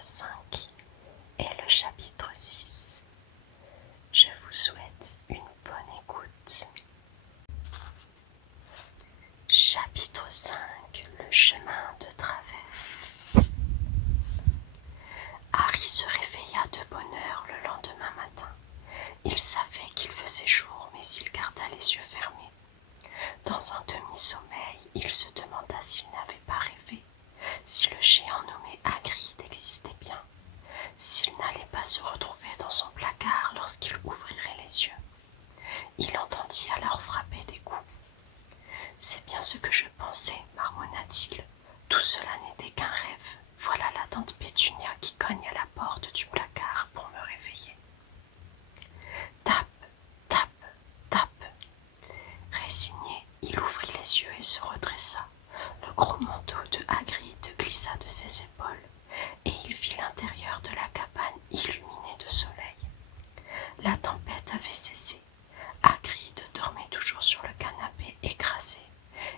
5 et le chapitre 6. Je vous souhaite une bonne écoute. Chapitre 5. Le chemin de traverse. Harry se réveilla de bonne heure le lendemain matin. Il savait qu'il faisait jour, mais il garda les yeux fermés. Dans un demi-sommeil, il se demanda s'il n'avait pas rêvé, si le géant nommé Hagrid existait bien, s'il n'allait pas se retrouver dans son placard lorsqu'il ouvrirait les yeux. Il entendit alors frapper des coups. « C'est bien ce que je pensais, marmonna-t-il. Tout cela n'était qu'un rêve. Voilà la tante Pétunia qui cogne à la porte du placard pour me réveiller. » Tape, tape, tape. Résigné, il ouvrit les yeux et se redressa. Le gros manteau de Hagrid glissa de ses épaules, et il vit l'intérieur de la cabane illuminé de soleil. La tempête avait cessé. Hagrid dormait toujours sur le canapé écrasé,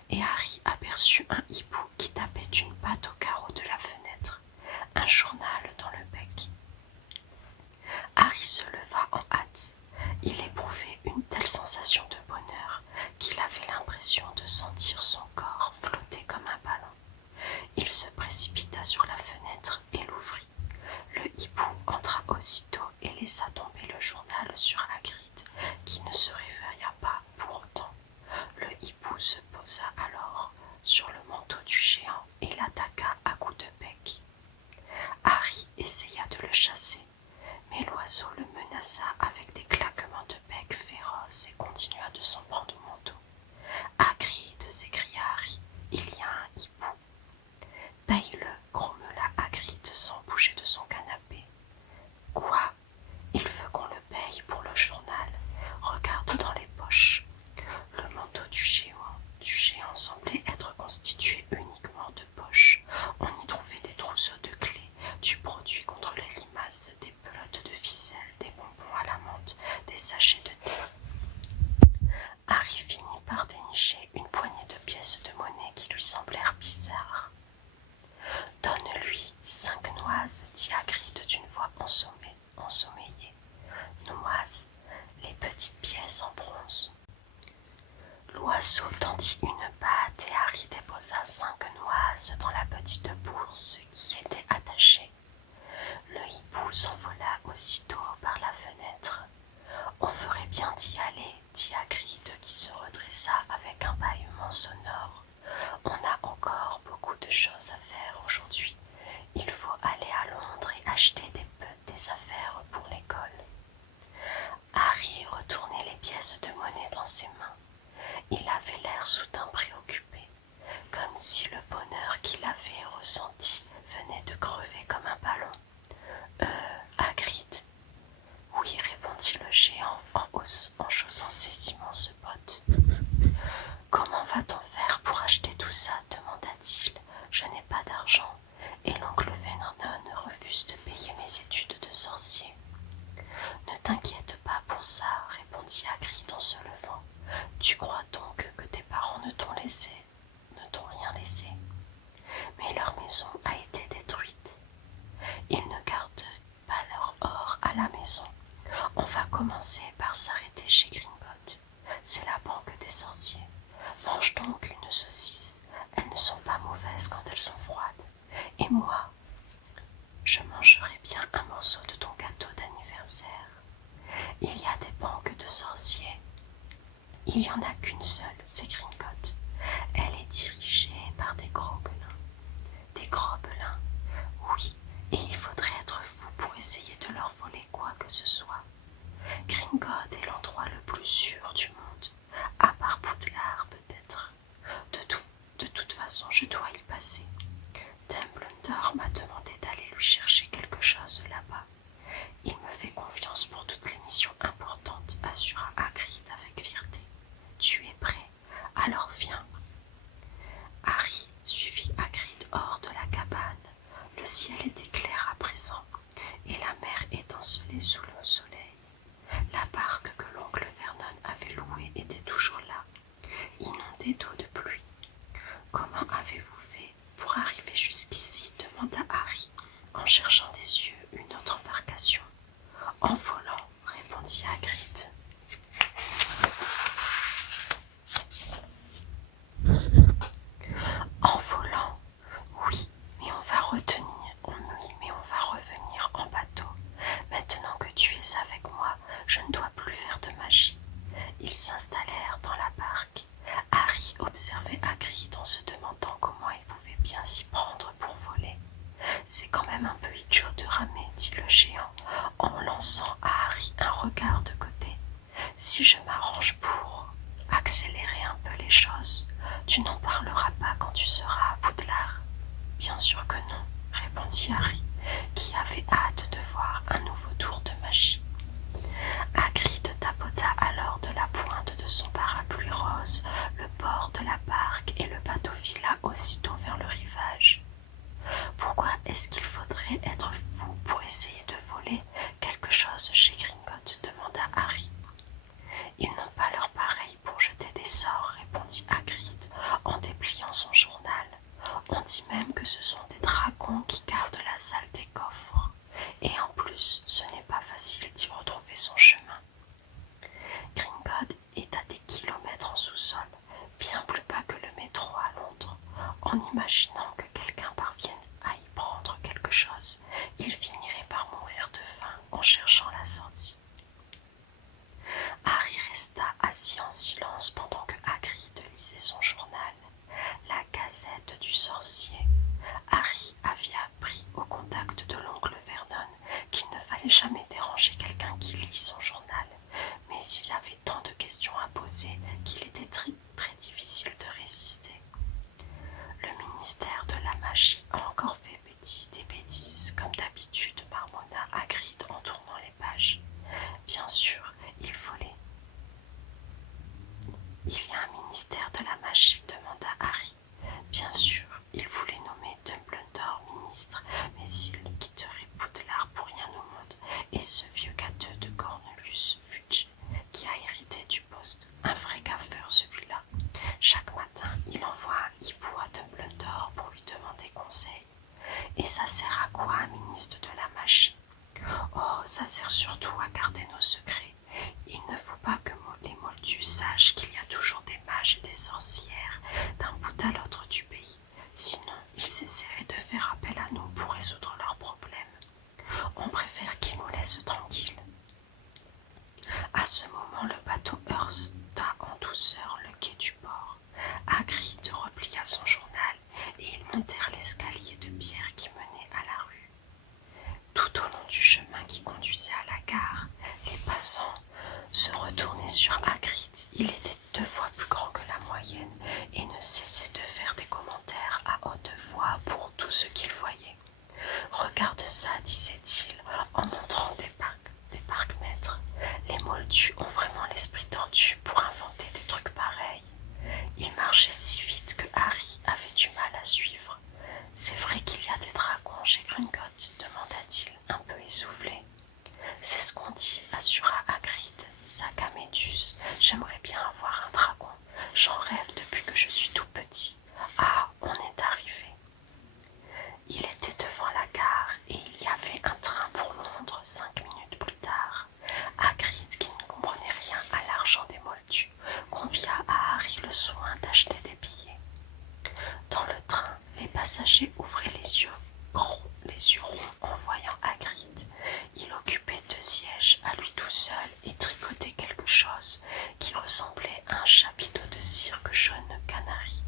et Harry aperçut un hibou qui tapait une patte au carreau de la fenêtre, un journal dans le bec. Harry se leva en hâte. Il éprouvait une telle sensation de bonheur qu'il avait l'impression de sentir son corps flotter comme un ballon. Il se précipita sur la fenêtre et l'ouvrit. Le hibou entra aussitôt et laissa tomber le journal sur Hagrid, qui ne se réveilla pas pour autant. Le hibou se posa alors sur le manteau du géant et l'attaqua à coups de bec. Harry essaya de le chasser, mais l'oiseau le menaça avec des claquements de bec féroces et continua de s'en prendre au manteau. « Hagrid !» s'écria Harry, « il y a un hibou !»« Paye-le !» grommela Hagrid sans bouger de son canapé. « Quoi ? Il veut qu'on le paye pour le journal. Regarde dans les poches. » Le manteau du géant semblait être constitué uniquement de poches. On y trouvait des trousseaux de clés, du produit contre les limaces, des pelotes de ficelle, des bonbons à la menthe, des sachets de thé. Harry finit par dénicher une poignée de pièces de monnaie qui lui semblèrent bizarres. « Donne-lui 5 noises, dit Hagrid d'une voix ensommeillée. « Noises, les petites pièces en bronze. » L'oiseau tendit une patte et Harry déposa 5 noises dans la petite bourse qui y était attachée. Le hibou s'envola aussitôt par la fenêtre. « On ferait bien d'y aller, » dit Hagrid qui se redressa avec un bâillement sonore. « On a encore beaucoup de choses à faire aujourd'hui. Il faut aller à Londres et acheter des affaires pour l'école. » Harry retournait les pièces de monnaie dans ses mains. Il avait l'air soudain préoccupé, comme si le bonheur qu'il avait ressenti venait de crever comme un ballon. « Hagrid ?» ?»« Oui, répondit le géant en chaussant ses immenses bottes. « Comment va-t-on faire pour acheter tout ça ?» demanda-t-il. « Je n'ai pas d'argent, et l'oncle Vernon refuse de payer mes études de sorcier. »« Ne t'inquiète pas pour ça, répondit Hagrid en se levant. Tu crois donc que tes parents ne t'ont rien laissé. Mais leur maison a été détruite. Ils ne gardent pas leur or à la maison. On va commencer par s'arrêter chez Gringotts. C'est la banque des sorciers. Mange donc une saucisse. Elles ne sont pas mauvaises quand elles sont froides. Et moi, je mangerai bien un morceau de ton gâteau d'anniversaire. Il y a des banques de sorciers. Il n'y en a qu'une seule, c'est Gringotts. Elle est dirigée par des gobelins. Des gobelins, oui, et il faudrait être fou pour essayer de leur voler quoi que ce soit. Gringotts est l'endroit le plus sûr du monde, à part Poudlard peut-être. De toute façon, je dois y passer. Dumbledore m'a demandé d'aller lui chercher quelque chose là-bas. Il me fait confiance pour toutes les missions importantes, assura Hagrid avec fierté. Tu es prêt? Alors viens. Harry suivit Hagrid hors de la cabane. Le ciel était clair à présent, et la mer étincelait sous le soleil. La barque que l'oncle Vernon avait louée était toujours là, inondée d'eau de pluie. « Comment avez-vous fait pour arriver jusqu'ici ?» demanda Harry, en cherchant des quand même un peu idiot de ramer, dit le géant, en lançant à Harry un regard de côté. Si je m'arrange pour accélérer un peu les choses, tu n'en parleras pas quand tu seras à Poudlard. Bien sûr que non, répondit Harry, qui avait hâte de voir un nouveau tour de magie. Hagrid tapota alors de la pointe de son parapluie rose le bord de la barque et le bateau fila aussitôt vers le rivage. Pourquoi est-ce qu'il faudrait être fou pour essayer de voler quelque chose chez Gringotts demanda Harry. Ils n'ont pas leur pareil pour jeter des sorts, répondit Hagrid en dépliant son journal. On dit même que ce sont des dragons qui gardent la salle des coffres. Et en plus, ce n'est pas facile d'y retrouver son chemin. Gringotts est à des kilomètres en sous-sol, bien plus bas que le métro à Londres. En imaginant que quelqu'un parvienne à y prendre quelque chose, il finirait par mourir de faim en cherchant la sortie. Harry resta assis en silence pendant que Hagrid lisait son journal, la Gazette du sorcier. Harry avait appris au contact de l'oncle Vernon qu'il ne fallait jamais déranger quelqu'un qui lit son journal, mais il avait tant de questions à poser qu'il était très difficile de résister. Le ministère de la magie a encore fait des bêtises, comme d'habitude, marmonna Hagrid en tournant les pages. Bien sûr, il y a un ministère de la magie, demanda Harry. Bien sûr, il voulait nommer Dumbledore ministre, mais il quitterait Poudlard pour rien au monde, et ce vieux gâteux de Cornelius Fudge, qui a hérité du poste, un vrai gaffeur celui-là. Chaque matin, il envoie un hibou à Dumbledore pour lui demander conseil. Et ça sert à quoi un ministre de la magie? Oh, ça sert surtout à garder nos secrets. Il ne faut pas que les moldus sachent qu'il y a toujours des mages et des sorcières d'un bout à l'autre du pays. Sinon, ils essaieraient de faire appel à nous pour résoudre leurs problèmes. On préfère qu'ils nous laissent tranquilles. À ce moment, le bateau heurta en douceur le quai du port. Hagrid replia son journal et ils montèrent l'escalier de pierre qui menait à la rue. Tout au long du chemin qui conduisait à la gare, les passants se retournaient sur Hagrid. Il était 2 fois plus grand que la moyenne et ne cessait de faire des commentaires à haute voix pour tout ce qu'il voyait. « Regarde ça, disait-il en montrant des parcs-mètres. Les moldus ont vraiment l'esprit tordu pour inventer des trucs pareils. Il marchait si vite que Harry avait du mal à suivre. « C'est vrai qu'il y a des dragons chez Gringotts, demanda-t-il, un peu essoufflé. « C'est ce qu'on dit, assura Hagrid. Sac à Méduse, j'aimerais bien avoir un dragon. J'en rêve depuis que je suis tout petit. Ah, on est arrivé. » Il était devant la gare et il y avait un train pour Londres 5 minutes plus tard. Hagrid, qui ne comprenait rien à l'argent des moldus, confia à Harry le soin d'acheter des billets. Dans le train, les passagers ouvraient les yeux ronds en voyant Hagrid. Il occupait 2 sièges à lui tout seul et tricotait quelque chose qui ressemblait à un chapiteau de cirque jaune canari.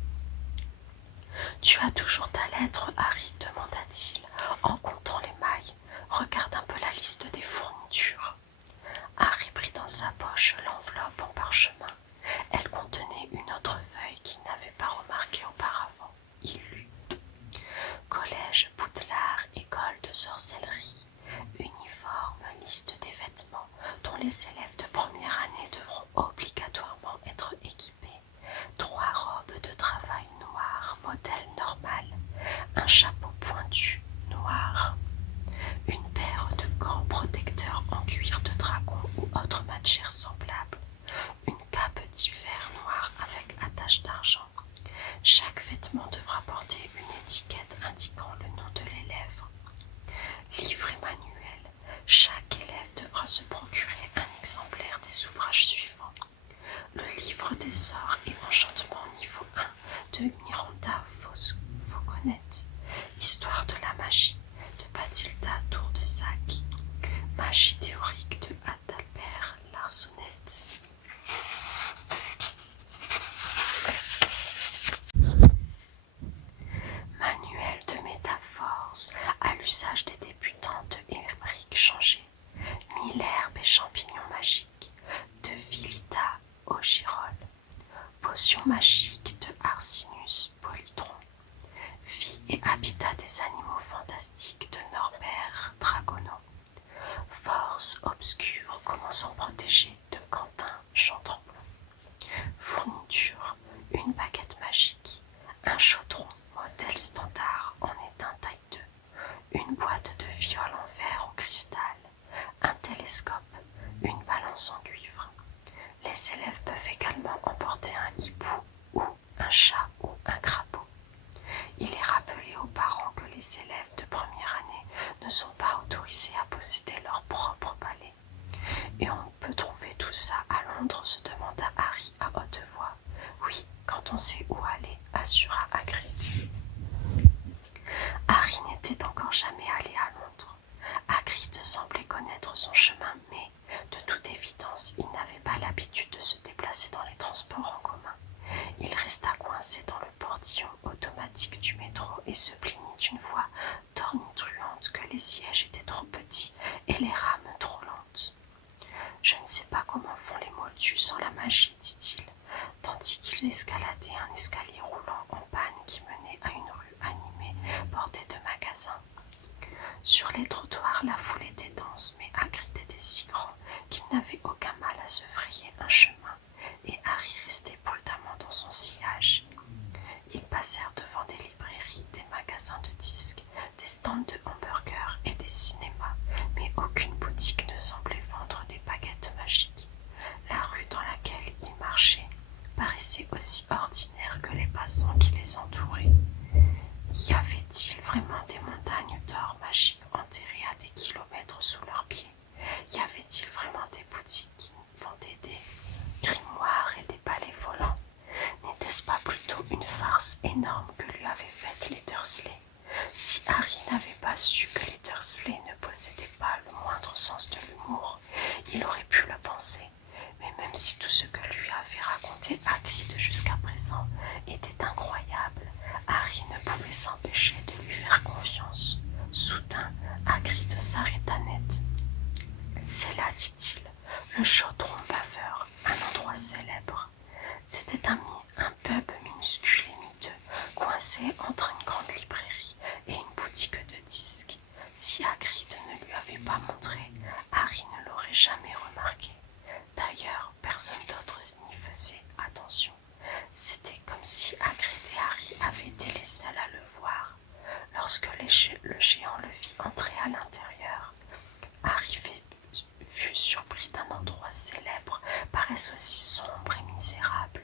« Tu as toujours ta lettre, Harry, demanda-t-il en comptant les mailles. Regarde un peu la liste des fournitures. Harry prit dans sa poche l'enveloppe en parchemin. Elle contenait une autre feuille qu'il n'avait pas remarquée auparavant. Il lut. Collège Poudlard, école de sorcellerie. Uniforme, liste des vêtements dont les élèves de première année devront obligatoirement être équipés. 3 robes de travail noires, modèle normal. Un chapeau pointu, noir. Une paire de gants protecteurs en cuir de dragon ou autre matière semblable. Une cape d'hiver noire avec attache d'argent. Chaque vêtement devra porter une étiquette indiquant le nom de l'élève. Livre et manuel. Chaque élève devra se procurer un emballage des débutants de Émeric changé, mille herbes et champignons magiques, de Philida au girolles, potions magiques de Arsinus Polytron, vie et habitat des animaux fantastiques de Norbert Dragono, force obscure, comment s'en protéger de Quentin Chantron, fourniture, une baguette magique, un chaudron modèle standard en étain taille 2, une boîte de viol en verre ou cristal, un télescope, une balance en cuivre. Les élèves peuvent également emporter un hibou ou un chat ou un crapaud. Il est rappelé aux parents que les élèves de première année ne sont pas autorisés à posséder leur propre balai. Et on peut trouver tout ça à Londres, se demanda Harry à haute voix. Oui, quand on sait où aller, assura Hagrid. Harry n'était encore jamais allé à Londres. Hagrid semblait connaître son chemin, mais, de toute évidence, il n'avait pas l'habitude de se déplacer dans les transports en commun. Il resta coincé dans le portillon automatique du métro et se plaignit d'une voix tornitruante que les sièges étaient trop petits et les rames trop lentes. « Je ne sais pas comment font les moldus sans la magie, dit-il, tandis qu'il escaladait un escalier roulant en panne qui menait à une rue animée bordée de magasins. Sur les trottoirs, la foule était dense, mais Hagrid était si grand qu'il n'avait aucun mal à se frayer un chemin, et Harry restait prudemment dans son sillage. Ils passèrent devant des librairies, des magasins de disques, des stands de hamburgers et des cinémas, mais aucune boutique ne semblait vendre les baguettes magiques. La rue dans laquelle ils marchaient paraissait aussi ordinaire que les passants qui les entouraient. Y avait-il vraiment des montagnes d'or magiques enterrées à des kilomètres sous leurs pieds? Y avait-il vraiment des boutiques qui vendaient des grimoires et des balais volants? N'était-ce pas plutôt une farce énorme que lui avaient faite les Dursley? Si Harry n'avait pas su que les Dursley ne possédaient pas le moindre sens de l'humour, il aurait pu le penser. Mais même si tout ce que lui avait raconté Hagrid jusqu'à présent était incroyable, Harry ne pouvait s'empêcher de lui faire confiance. Soudain, Hagrid s'arrêta net. « C'est là, dit-il, le chaudron baveur, un endroit célèbre. » C'était un pub minuscule et miteux, coincé entre une grande librairie et une boutique de disques. Si Hagrid ne lui avait pas montré, Harry ne l'aurait jamais remarqué. D'ailleurs, personne d'autre n'y faisait attention. C'était comme si Hagrid et Harry avaient été les seuls à le voir. Lorsque le géant le vit entrer à l'intérieur, Harry fut surpris d'un endroit célèbre, paraisse aussi sombre et misérable.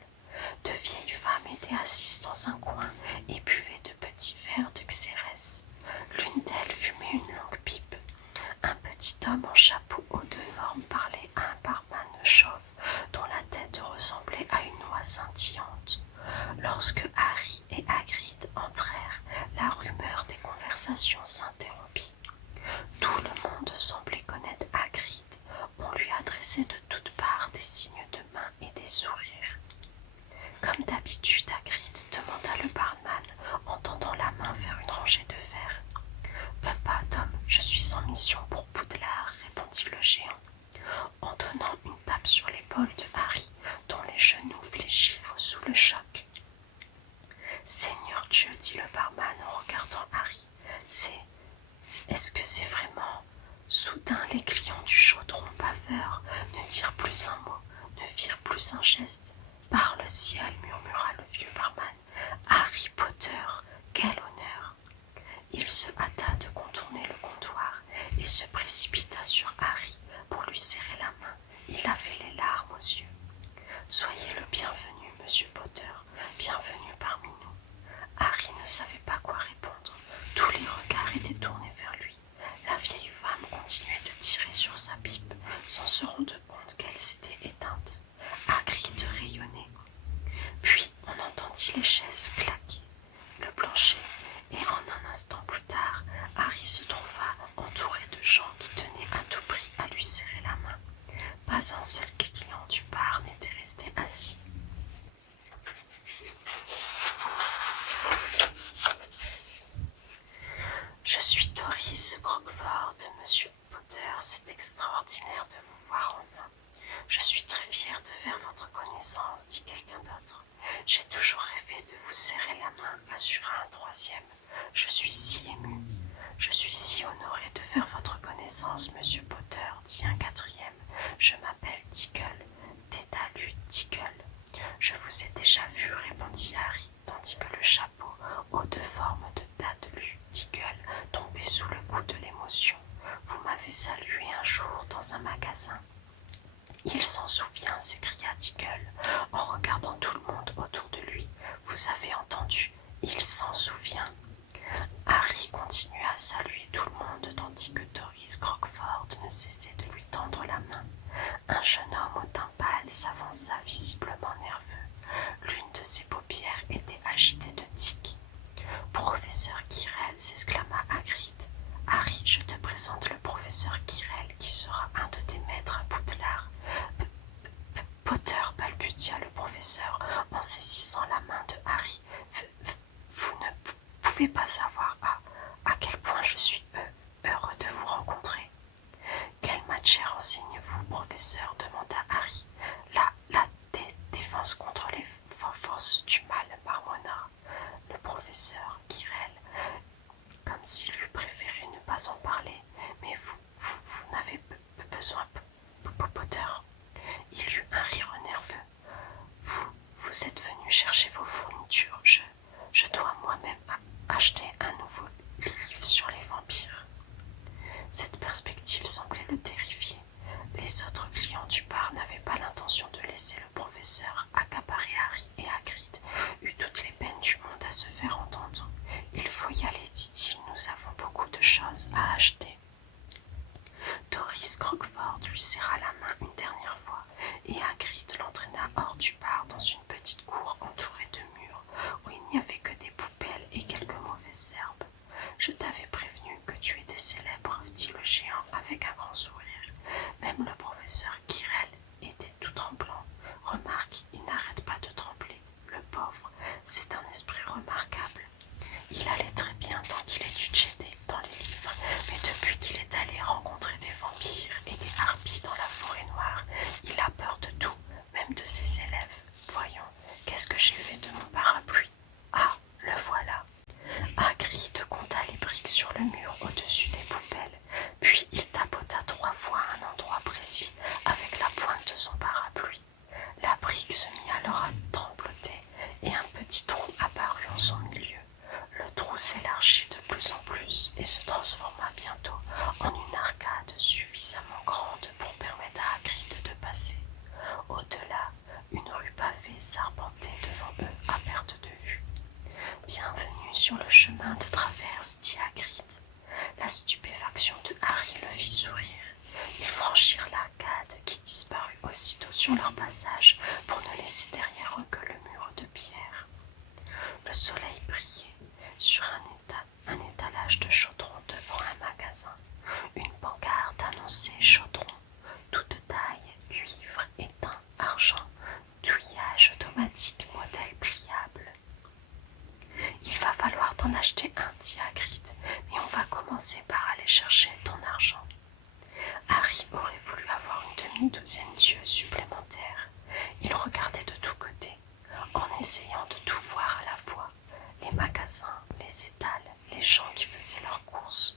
De vieilles femmes étaient assises dans un coin et buvaient de petits verres de xérès. L'une d'elles fumait une longue pipe. Un petit homme en chapeau haut de forme parlait à un barman chauve dont la tête ressemblait à une noix scintillante. Lorsque Harry et Hagrid entrèrent, la rumeur des conversations s'interrompit. Tout le monde semblait connaître Hagrid. On lui adressait de toutes parts des signes de main et des sourires. Comme d'habitude, Hagrid demanda le barman en tendant la main vers une rangée de verres. « Papa, Tom, je suis en mission pour Poudlard, » répondit le géant, en donnant une tape sur l'épaule de Harry, dont les genoux fléchirent sous le choc. « Seigneur Dieu, dit le barman en regardant Harry, est-ce que c'est vraiment… » Soudain, les clients du chaudron baveur ne dirent plus un mot, ne firent plus un geste. « Par le ciel, murmura le vieux barman. « Harry Potter, quel honneur !» Il se hâta de contourner le comptoir et se précipita sur Harry pour lui serrer la main. Il avait les larmes aux yeux. « Soyez le bienvenu, monsieur Potter, bienvenue parmi nous. » Harry ne savait pas quoi répondre. Tous les regards étaient tournés vers lui. La vieille femme continuait de tirer sur sa pipe sans se rendre compte qu'elle s'était éteinte. Hagrid rayonnait. Puis on entendit les chaises claquer, le plancher, et en un instant plus tard, Harry se trouva entouré de gens qui tenaient à tout prix à lui serrer la main. Pas un seul client du bar n'était resté assis. « Je suis Croquefort, monsieur Potter, c'est extraordinaire de vous voir enfin. Je suis très fière de faire votre connaissance, dit quelqu'un d'autre. J'ai toujours rêvé de vous serrer la main, assura un troisième. Je suis si émue. Je suis si honorée de faire votre connaissance, monsieur Potter, dit un quatrième. Je m'appelle Tickle, Dédalus Tickle. Je vous ai déjà vu, répondit Harry, tandis que le chapeau, haut de forme de Dédalus Tickle, tombait sous le coup de l'émotion. Vous m'avez salué un jour dans un magasin. Il s'en souvient, s'écria Tickle, en regardant tout le monde autour de lui. Vous avez entendu, il s'en souvient. Harry continua à saluer tout le monde tandis que Doris Croquefort ne cessait de lui tendre la main. Un jeune homme au teint pâle s'avança visiblement nerveux. L'une de ses paupières était agitée de tics. « Professeur Quirrell, s'exclama Hagrid. « Harry, je te présente le professeur Quirrell qui sera un de tes maîtres à Poudlard. » Potter, balbutia le professeur en saisissant la main de Harry. Vous ne pouvez pas savoir à quel point je suis heureux de vous rencontrer. Quelle matière enseignez-vous, professeur demanda Harry. La défense contre les forces du mal, marmonna le professeur Quirrell, comme s'il eût préféré ne pas en parler. Mais vous n'avez besoin, Potter. Il eut un rire nerveux. Vous êtes venu chercher vos fournitures. Je dois moi-même acheter un nouveau livre sur les vampires. Cette perspective semblait le terrifier. Les autres clients du bar n'avaient pas l'intention de laisser le professeur accaparer Harry et Hagrid eut toutes les peines du monde à se faire entendre. Il faut y aller, dit-il, nous avons beaucoup de choses à acheter. Doris Croquefort lui serra la main une dernière fois et Hagrid l'entraîna hors du bar dans une petite cour entourée de murs où il n'y avait que des poubelles et quelques mauvaises herbes. Je t'avais prévenu que tu étais célèbre, dit le géant avec un grand sourire. Même le professeur Quirrell était tout tremblant. Remarque, il n'arrête pas de trembler. Le pauvre, c'est un esprit remarquable. Il allait très bien tant qu'il étudiait dans les livres, mais depuis qu'il est allé rencontrer des vampires et des harpies dans la forêt noire, il a peur de tout, même de ses élèves. Voyons, qu'est-ce que j'ai fait de mon parapluie? Ah, le voilà. Hagrid compta les briques sur le mur au-dessus des poubelles, puis il tapota 3 fois à un endroit précis avec la pointe de son parapluie. La brique se mit alors à trembloter et un petit trou apparut en son milieu. Le trou s'élargit de plus en plus et se transforma bientôt en une arcade suffisamment grande pour permettre à Hagrid de passer. Au-delà, une rue pavée s'arpentait devant eux à perte de vue. « Bienvenue sur le chemin de traverse, dit Hagrid. La stupéfaction de Harry le fit sourire. Ils franchirent l'arcade qui disparut aussitôt sur leur passage pour ne laisser derrière eux que le mur de pierre. Le soleil brillait sur un étalage de chaudrons devant un magasin. Une pancarte annonçait chaudron, toute taille, cuivre, étain, argent, touillage automatique, modèle pliable. Il va falloir t'en acheter un, dit Hagrid, mais on va commencer par aller chercher ton argent. Harry aurait voulu avoir une demi-douzaine d'yeux supplémentaires. Il regardait de tous côtés, en essayant de tout voir à la fois. Les magasins, les étals, les gens qui faisaient leurs courses.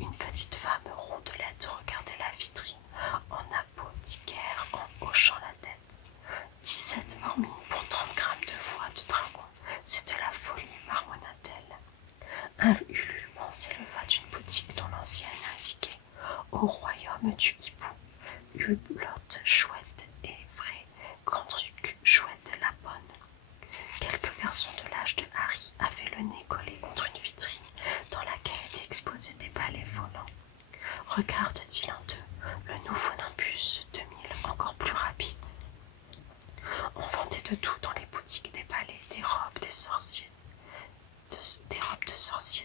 Une petite femme rondelette regardait la vitrine en apothicaire en hochant la tête. 17 mormines pour 30 grammes de foie de dragon. C'est de la folie, marmonna-t-elle. Un ululement s'éleva d'une boutique dont l'ancienne indiquait « Au royaume du hibou, hulotte chouette et vraie, grand-duc chouette la bonne ». Quelques garçons de l'âge de Harry avaient le nez collé contre une vitrine dans laquelle étaient exposés des balais volants. « Regarde, dit l'un d'eux, le nouveau Nimbus 2000, encore plus rapide. » On vendait de tout dans les boutiques, des balais, des robes, des sorciers,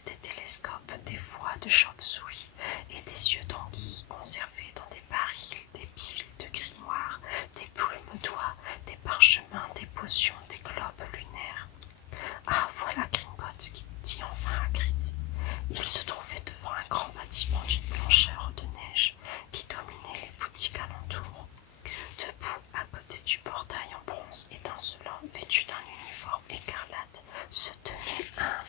des télescopes, des voix de chauve-souris et des yeux d'anguille conservés dans des barils, des piles de grimoires, des plumes d'oie, des parchemins, des potions, des globes lunaires. Ah, voilà Gringotts, dit enfin Hagrid. Il se trouvait devant un grand bâtiment d'une magnifique blancheur de neige qui dominait les boutiques alentour. Debout à côté du portail en bronze étincelant, vêtu d'un uniforme écarlate, se tenait un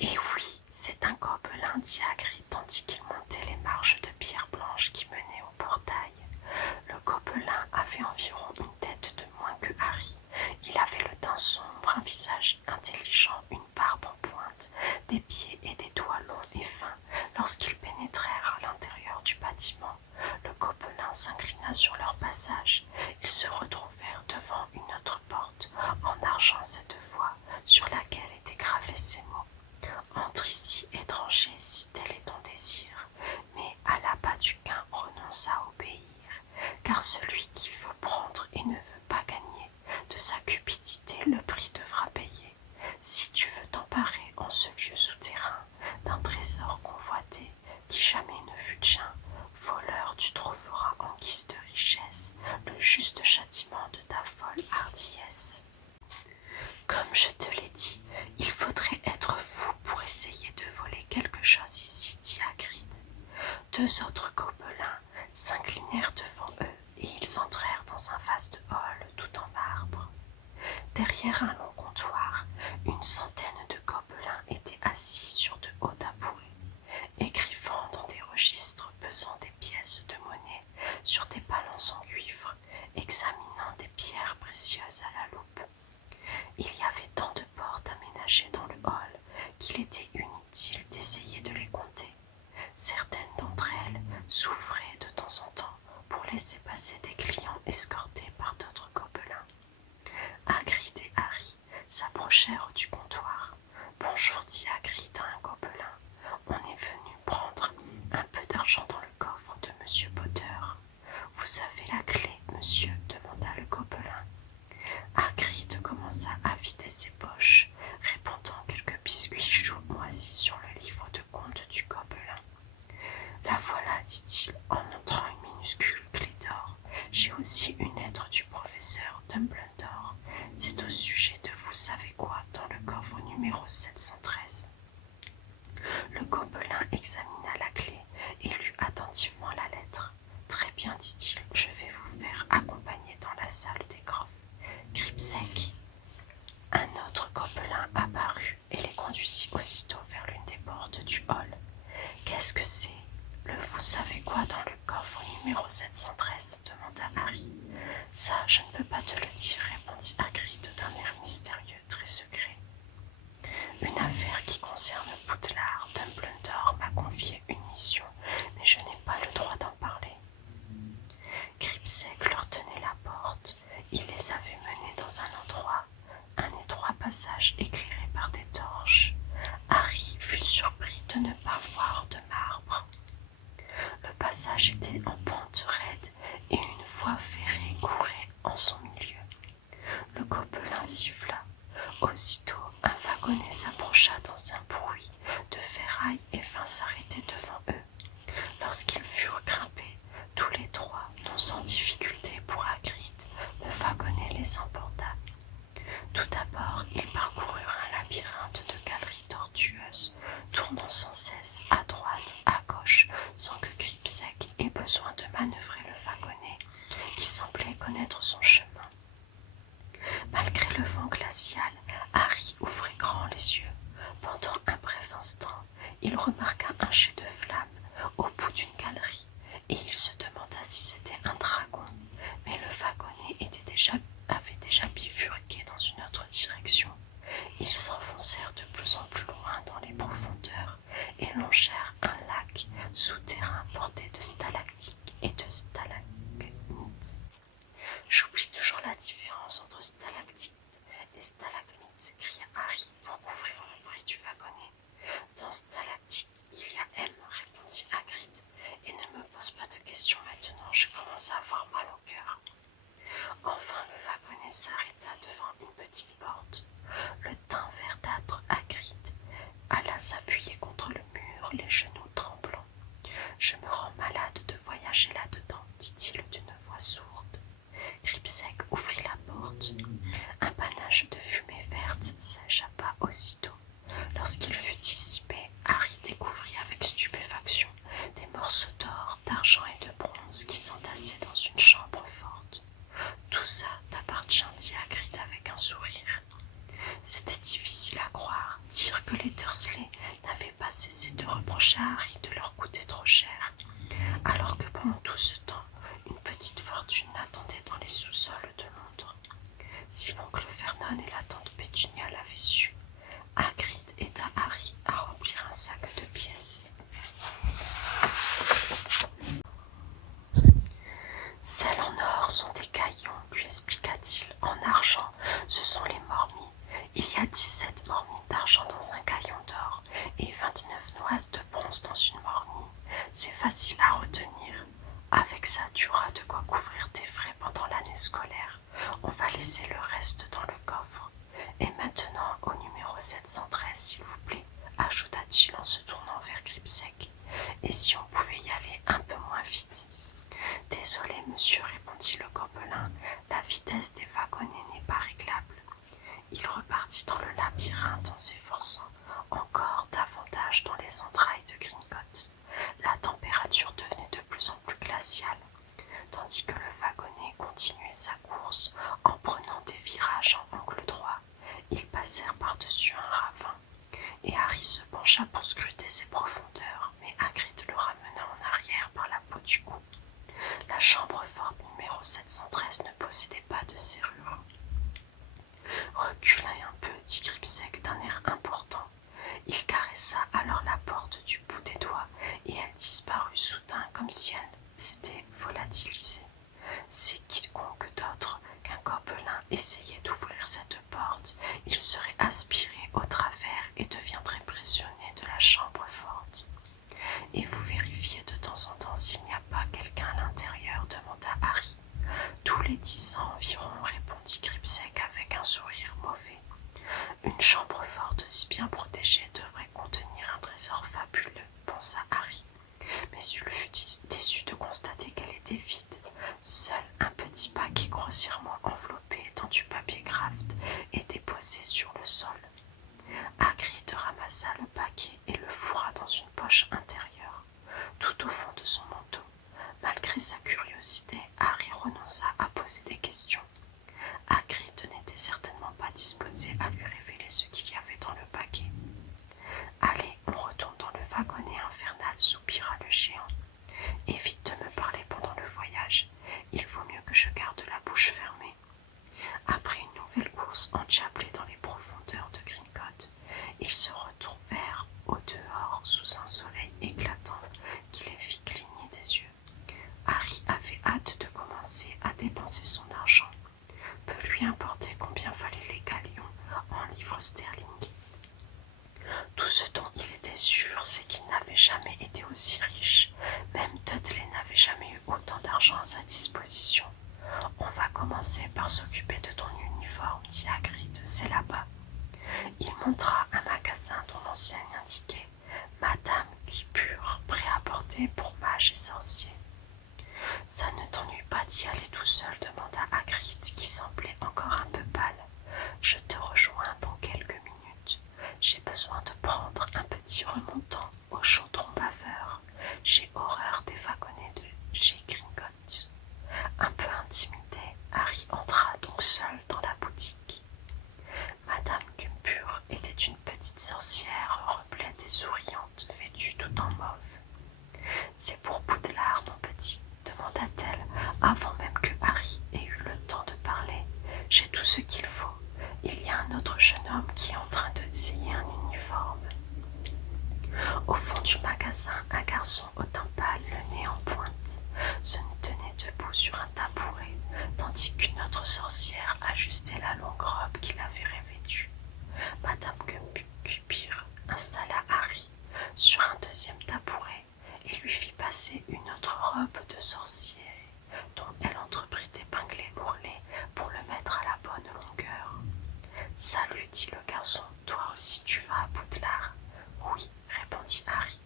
Et oui, c'est un gobelin, dit Hagrid tandis qu'il montait les marches de pierre blanche qui menaient au portail. Le gobelin avait environ une tête de moins que Harry. Il avait le teint sombre, un visage intelligent, une barbe en pointe, des pieds et des doigts longs et fins. Lorsqu'ils pénétrèrent à l'intérieur du bâtiment, le gobelin s'inclina sur leur passage. Ils se retrouvèrent devant une autre porte, en argent cette fois, sur laquelle étaient gravés ces mots. Entre ici, étranger, si tel est ton désir, mais à l'appât du gain renonce à obéir, car celui qui veut prendre et ne veut pas gagner, de sa cupidité le prix devra payer. Si tu veux t'emparer en ce lieu souterrain d'un trésor convoité qui jamais ne fut tien, voleur, tu trouveras en guise de richesse le juste châtiment de ta folle hardiesse. Comme je te l'ai dit, il faudrait être fou pour essayer de voler quelque chose ici, dit Hagrid. Deux autres gobelins s'inclinèrent devant eux et ils entrèrent dans un vaste hall tout en marbre. Derrière un long comptoir, une centaine de gobelins étaient assis sur de hauts tabourets, écrivant dans des registres, pesant des pièces de monnaie sur des balances en cuivre, examinant des pierres précieuses à la loupe. Il y avait tant de portes aménagées dans le hall qu'il était inutile d'essayer de les compter. Certaines d'entre elles s'ouvraient de temps en temps pour laisser passer des clients escortés par d'autres gobelins. Hagrid et Harry s'approchèrent du comptoir. « Bonjour, dit Hagrid à un gobelin. On est venu prendre un peu d'argent dans le coffre de Monsieur Potter. Vous avez la clé, monsieur, demanda le gobelin. Hagrid commença à vider ses poches, répandant quelques biscuits chauds moisis sur le livre de compte du gobelin. La voilà, dit-il en montrant une minuscule clé d'or. J'ai aussi une lettre du professeur Dumbledore. C'est au sujet de vous savez quoi dans le coffre numéro 713. Le gobelin examina la clé et lut attentivement la lettre. Très bien, dit-il, je vais vous faire accompagner dans la salle des greffes. Gripsec. Un autre gobelin apparut et les conduisit aussitôt vers l'une des portes du hall. Qu'est-ce que c'est ? Le vous savez quoi dans le coffre numéro 713 demanda Harry. Ça, je ne peux pas te le dire, répondit Hagrid d'un air mystérieux, très secret. Une affaire qui concerne Poudlard. Dumbledore m'a confié une mission, mais je n'ai pas le droit d'en parler. Gripsec leur tenait la porte. Il les avait menés dans un étroit passage éclairé par des torches. Harry fut surpris de ne pas voir de marbre. Le passage était en pente raide et une voie ferrée courait en son milieu. Le gobelin siffla. Aussitôt, un wagonnet s'approcha dans un bruit de ferraille et vint s'arrêter devant eux. Lorsqu'ils furent grimpés, tous les trois, non sans difficulté pour Hagrid, le wagonnet les emporta. Tout d'abord, ils parcoururent un labyrinthe de galeries tortueuses, tournant sans cesse à droite, à gauche, sans que Gripsec ait besoin de manœuvrer le wagonnet, qui semblait connaître son chemin. Malgré le vent glacial, Harry ouvrit grand les yeux. Pendant un bref instant, il remarqua un jet de flamme au bout d'une galerie, et il se demanda si c'était un dragon. Mais le wagonnet avait déjà bifurqué dans une autre direction. Ils s'enfoncèrent de plus en plus loin dans les profondeurs et longèrent un lac souterrain bordé de stalactites et de stalagmites. J'oublie toujours la différence entre stalactites et stalagmites, cria Harry pour couvrir le bruit du wagonnet. Dans stalactite, il y a M, répondit Hagrid, et ne me pose pas de questions maintenant, je commence à avoir mal au cœur. Enfin, le wagonnet s'arrêta devant une petite porte. Le teint verdâtre Hagrid alla s'appuyer contre le mur, les genoux tremblants. Je me rends malade de voyager là-dedans, dit-il d'une voix sourde. Gripsec ouvrit la porte. Un panache de fumée verte s'échappa que les Dursley n'avaient pas cessé de reprocher à Harry de leur coûter trop cher, alors que pendant tout ce temps, une petite fortune l'attendait dans les sous-sols de Londres. Si l'oncle Vernon et la tante Pétunia l'avaient su, Hagrid aida Harry à remplir un sac de pièces. Celles en or sont des caillons, lui expliqua-t-il. En argent, ce sont les mormies. Il y a 17 mormies d'argent dans un caillon d'or et 29 noises de bronze dans une mornie. C'est facile à retenir. Avec ça, tu auras de quoi couvrir tes frais pendant l'année scolaire. On va laisser le reste dans le coffre. Et maintenant, au numéro 713, s'il vous plaît, ajouta-t-il en se tournant vers Gripsec. Et si on pouvait y aller un peu moins vite? Désolé, monsieur, répondit le gobelin, la vitesse des wagonnets n'est pas réglable. Il repartit dans le labyrinthe en s'efforçant encore davantage dans les entrailles de Gringotts. La température devenait de plus en plus glaciale, tandis que le wagonnet continuait sa course en prenant des virages en angle droit. Ils passèrent par-dessus un ravin, et Harry se pencha pour scruter ses profondeurs, mais Hagrid le ramena en arrière par la peau du cou. La chambre forte numéro 713 ne possédait pas de serrure. Reculez un peu, dit Gripsec d'un air important. Il caressa alors la porte du bout des doigts et elle disparut soudain comme si elle s'était volatilisée. C'est quiconque d'autre qu'un gobelin essayait d'ouvrir cette porte, il serait aspiré au travers et deviendrait prisonnier de la chambre forte. Et vous vérifiez de temps en temps s'il n'y a pas quelqu'un à l'intérieur, demanda Harry. Tous les 10 ans environ, répondit Gripsec avec un sourire mauvais. Une chambre forte si bien protégée devrait contenir un trésor fabuleux, pensa Harry. Mais il fut déçu de constater qu'elle était vide. Seul un petit paquet grossièrement enveloppé dans du papier graft était posé sur le sol. Hagrid ramassa le paquet et le fourra dans une poche intérieure, tout au fond de son manteau. Malgré sa curiosité, Harry renonça à poser des questions. Hagrid n'était certainement pas disposé à lui révéler ce qu'il y avait dans le paquet. « Allez, on retourne dans le wagonnet infernal, soupira le géant. Évite de me parler pendant le voyage. Il vaut mieux que je garde la bouche fermée. » Après une nouvelle course endiablée dans les profondeurs de Gringotts, ils se retrouvèrent au dehors sous un soleil éclatant qui les fit cligner des yeux. Harry avait hâte de commencer à dépenser son argent. Peu lui importait combien valaient les galions en livres sterling. Tout ce dont il était sûr, c'est qu'il n'avait jamais été aussi riche. Même Dudley n'avait jamais eu autant d'argent à sa disposition. « On va commencer par s'occuper de ton uniforme, dit Hagrid, c'est là-bas. » Il montra un magasin dont l'enseigne indiquait « Madame Guipure, prêt à porter pour mage et sorcier. » « Ça ne t'ennuie pas d'y aller tout seul ?» demanda Hagrid, qui semblait encore un peu pâle. « Je te rejoins dans quelques minutes. J'ai besoin de prendre un petit remontant au chaudron baveur. J'ai horreur des wagonnets de chez Gringotts. » Un peu intimidé, Harry entra donc seul dans la boutique. Madame Gumpure était une petite sorcière replète et souriante, vêtue tout en mauve. « C'est pour Poudlard, mon petit ?» demanda-t-elle, avant même que Harry ait eu le temps de parler. « J'ai tout ce qu'il faut. Il y a un autre jeune homme qui est en train d'essayer un uniforme. » Au fond du magasin, un garçon au teint pâle, le nez en pointe, se tenait debout sur un tabouret, tandis qu'une autre sorcière ajustait la longue robe qu'il avait revêtue. Madame Gumpire installa Harry sur un deuxième tabouret et lui fit passer une autre robe de sorcier, dont elle entreprit d'épingler l'ourlet pour le mettre à la bonne longueur. « Salut, dit le garçon, toi aussi tu vas à Poudlard ?»« Oui, répondit Harry.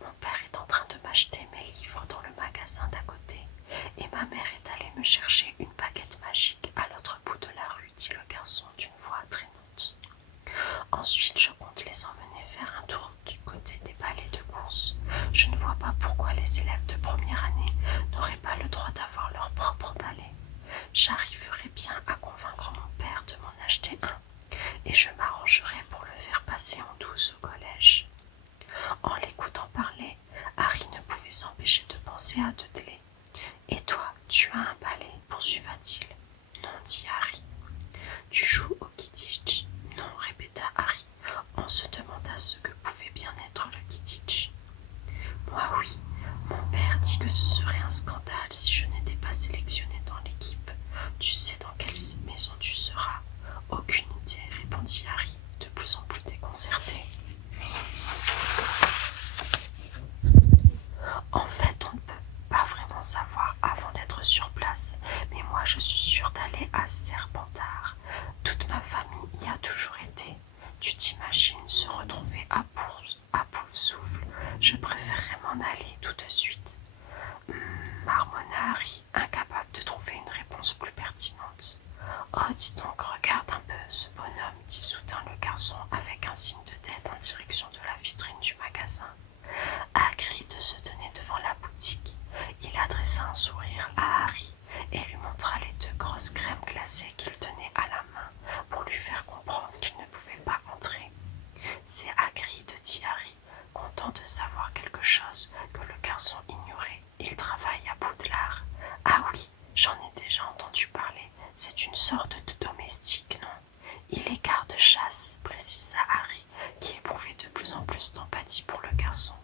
Mon père est en train de m'acheter mes livres dans le magasin d'à côté, et ma mère est allée me chercher une baguette magique à l'autre bout de la rue, dit le garçon d'une voix traînante. Ensuite, je compte les emmener faire un tour du côté des balais de course. Je ne vois pas pourquoi les élèves de première année n'auraient pas le droit d'avoir leur propre balai. J'arriverai bien à convaincre mon père de m'en acheter un, et je m'arrangerai pour le faire passer en douce en direction de la vitrine du magasin. Hagrid se tenait devant la boutique. Il adressa un sourire à Harry et lui montra les 2 grosses crèmes glacées qu'il tenait à la main pour lui faire comprendre qu'il ne pouvait pas entrer. « C'est Hagrid, dit Harry, content de savoir quelque chose que le garçon ignorait. Il travaille à Poudlard. Ah oui, j'en ai déjà entendu parler. C'est une sorte de domestique, non? Il est garde-chasse, précisa Harry, qui éprouvait de plus en plus d'empathie pour le garçon.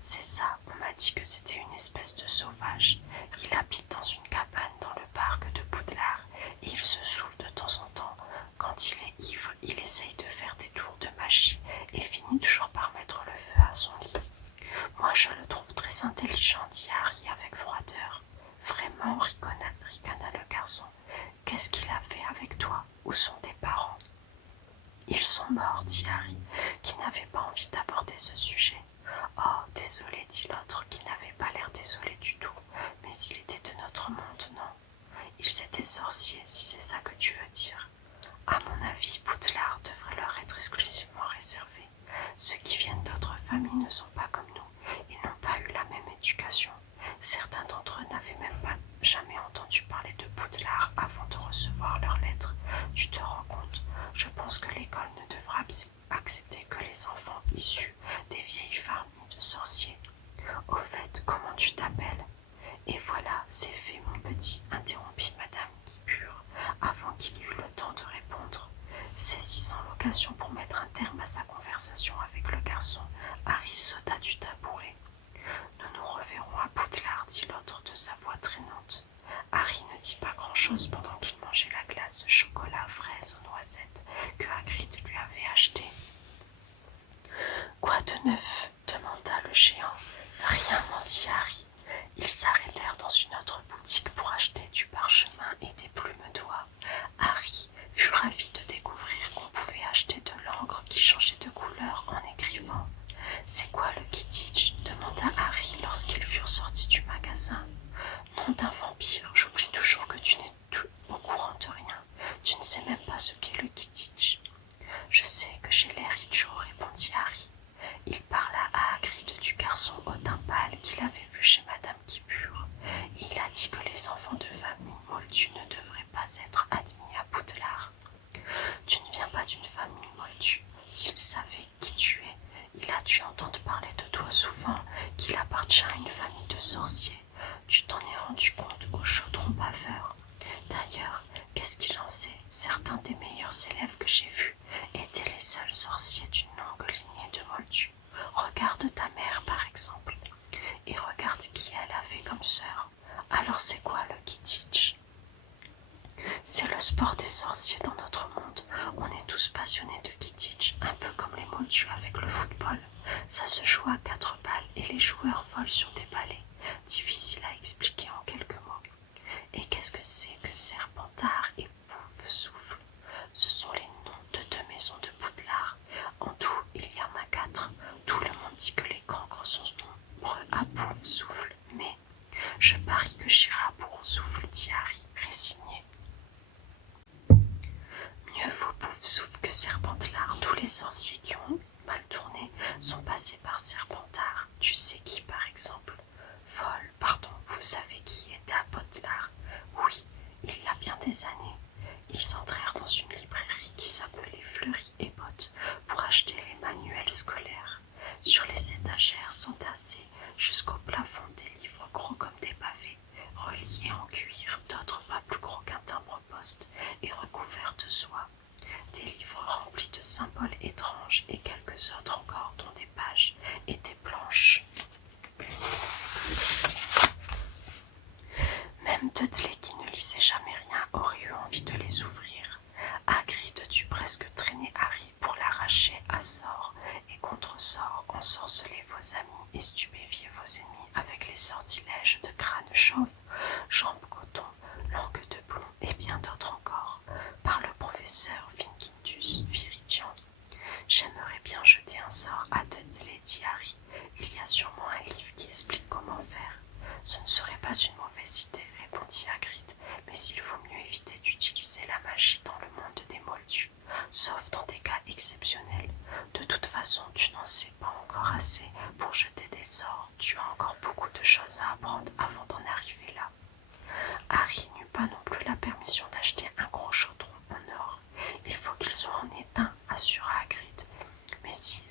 C'est ça, on m'a dit que c'était une espèce de sauvage. Il habite dans une cabane dans le parc de Poudlard et il se saoule de temps en temps. Quand il est ivre, il essaye de faire des tours de magie et finit toujours par mettre le feu à son lit. Moi, je le trouve très intelligent, dit Harry avec froideur. Vraiment, ricana le garçon. Qu'est-ce qu'il a fait avec toi? Où sont tes parents? Ils sont morts, dit Harry, qui n'avait pas envie d'aborder ce sujet. Oh, désolé, dit l'autre, qui n'avait pas l'air désolé du tout, mais il était de notre monde, non? Ils étaient sorciers, si c'est ça que tu veux dire. À mon avis, Poudlard devrait leur être exclusivement réservé. Ceux qui viennent d'autres familles ne sont pas comme nous, ils n'ont pas eu la même éducation. Certains d'entre eux n'avaient même pas jamais entendu parler de Poudlard avant de recevoir leurs lettres. Tu te rends compte? Je pense que l'école ne devra accepter que les enfants issus des vieilles familles de sorciers. Au fait, comment tu t'appelles? Et voilà, c'est fait, mon petit, interrompit Madame Guibure, avant qu'il eût le temps de répondre. Saisissant l'occasion pour mettre un terme à sa conversation avec le garçon, Harry sauta du tabouret. Nous nous reverrons à Poudlard, dit l'autre de sa voix traînante. Harry ne dit pas grand-chose pendant qu'il mangeait la glace chocolat fraise aux noisettes que Hagrid lui avait achetée. Quoi de neuf? Demanda le géant. Rien, dit Harry. Ils s'arrêtèrent dans une autre boutique pour acheter du parchemin et des plumes d'oie. Harry fut ravi de découvrir qu'on pouvait acheter de l'encre qui changeait de couleur en écrivant. C'est quoi le Quidditch? Demanda Harry lorsqu'ils furent sortis du magasin. Nom d'un vampire, j'oublie toujours que tu n'es au courant de rien. Tu ne sais même pas ce qu'est le Quidditch. Je sais que j'ai l'air idiot, répondit Harry. Il parla à Hagrid du garçon au teint pâle qu'il avait vu chez Madame Guibure. Il a dit que les enfants de famille moldue ne devraient pas être admis à Poudlard. Tu ne viens pas d'une famille moldue. S'il savait qui tu es, il a dû entendre parler de toi souvent, qu'il appartient à une famille de sorciers. Tu t'en es rendu compte au chaudron baveur. D'ailleurs, qu'est-ce qu'il en sait? Certains des meilleurs élèves que j'ai vus étaient les seuls sorciers d'une longue lignée de moldus. Regarde ta mère, par exemple, et regarde qui elle avait comme sœur. Alors c'est quoi le Quidditch? C'est le sport des sorciers dans notre monde. On est tous passionnés de Quidditch, un peu comme les moldus avec le football. Ça se joue à 4 balles et les joueurs volent sur des balais. Difficile à expliquer en quelques mots. Et qu'est-ce que c'est que Serpentard et Pouf-Souffle? Ce sont les noms de 2 maisons de Poudlard. En tout, il y en a 4. Tout le monde dit que les cancres sont nombreux à Pouf-Souffle, mais je parie que j'irai à Pouf-Souffle, dit Harry, résigné. Mieux vaut Pouf-Souffle que Serpentard. Tous les sorciers qui ont mal tourné sont passés par Serpentard. Tu sais qui, par exemple? Folle, pardon, vous savez qui était à Poudlard? Oui, il y a bien des années. Ils entrèrent dans une librairie qui s'appelait Fleury et Bottes pour acheter les manuels scolaires. Sur les étagères s'entassaient jusqu'au plafond des livres gros comme des pavés, reliés en cuir, d'autres pas plus gros qu'un timbre-poste et recouverts de soie. Des livres remplis de symboles étranges et quelques autres encore dont des pages étaient blanches. Même Dudley, qui ne lisait jamais rien, aurait eu envie de les ouvrir. Hagrid dut presque traîner Harry pour l'arracher à sort et contre sort, ensorceler vos amis et stupéfier vos ennemis avec les sortilèges de crâne chauve, jambes coton, langue de plomb et bien d'autres encore, par le professeur Vincindus Viridian. J'aimerais bien jeter un sort à Dudley, dit Harry. Il y a sûrement un livre qui explique comment faire. Ce ne serait pas une mauvaise idée, répondit Hagrid, mais il vaut mieux éviter d'utiliser la magie dans le monde des moldus, sauf dans des cas exceptionnels. De toute façon, façon, tu n'en sais pas encore assez pour jeter des sorts. Tu as encore beaucoup de choses à apprendre avant d'en arriver là. Harry n'eut pas non plus la permission d'acheter un gros chaudron en or. Il faut qu'il soit en étain, assura Hagrid. Mais s'il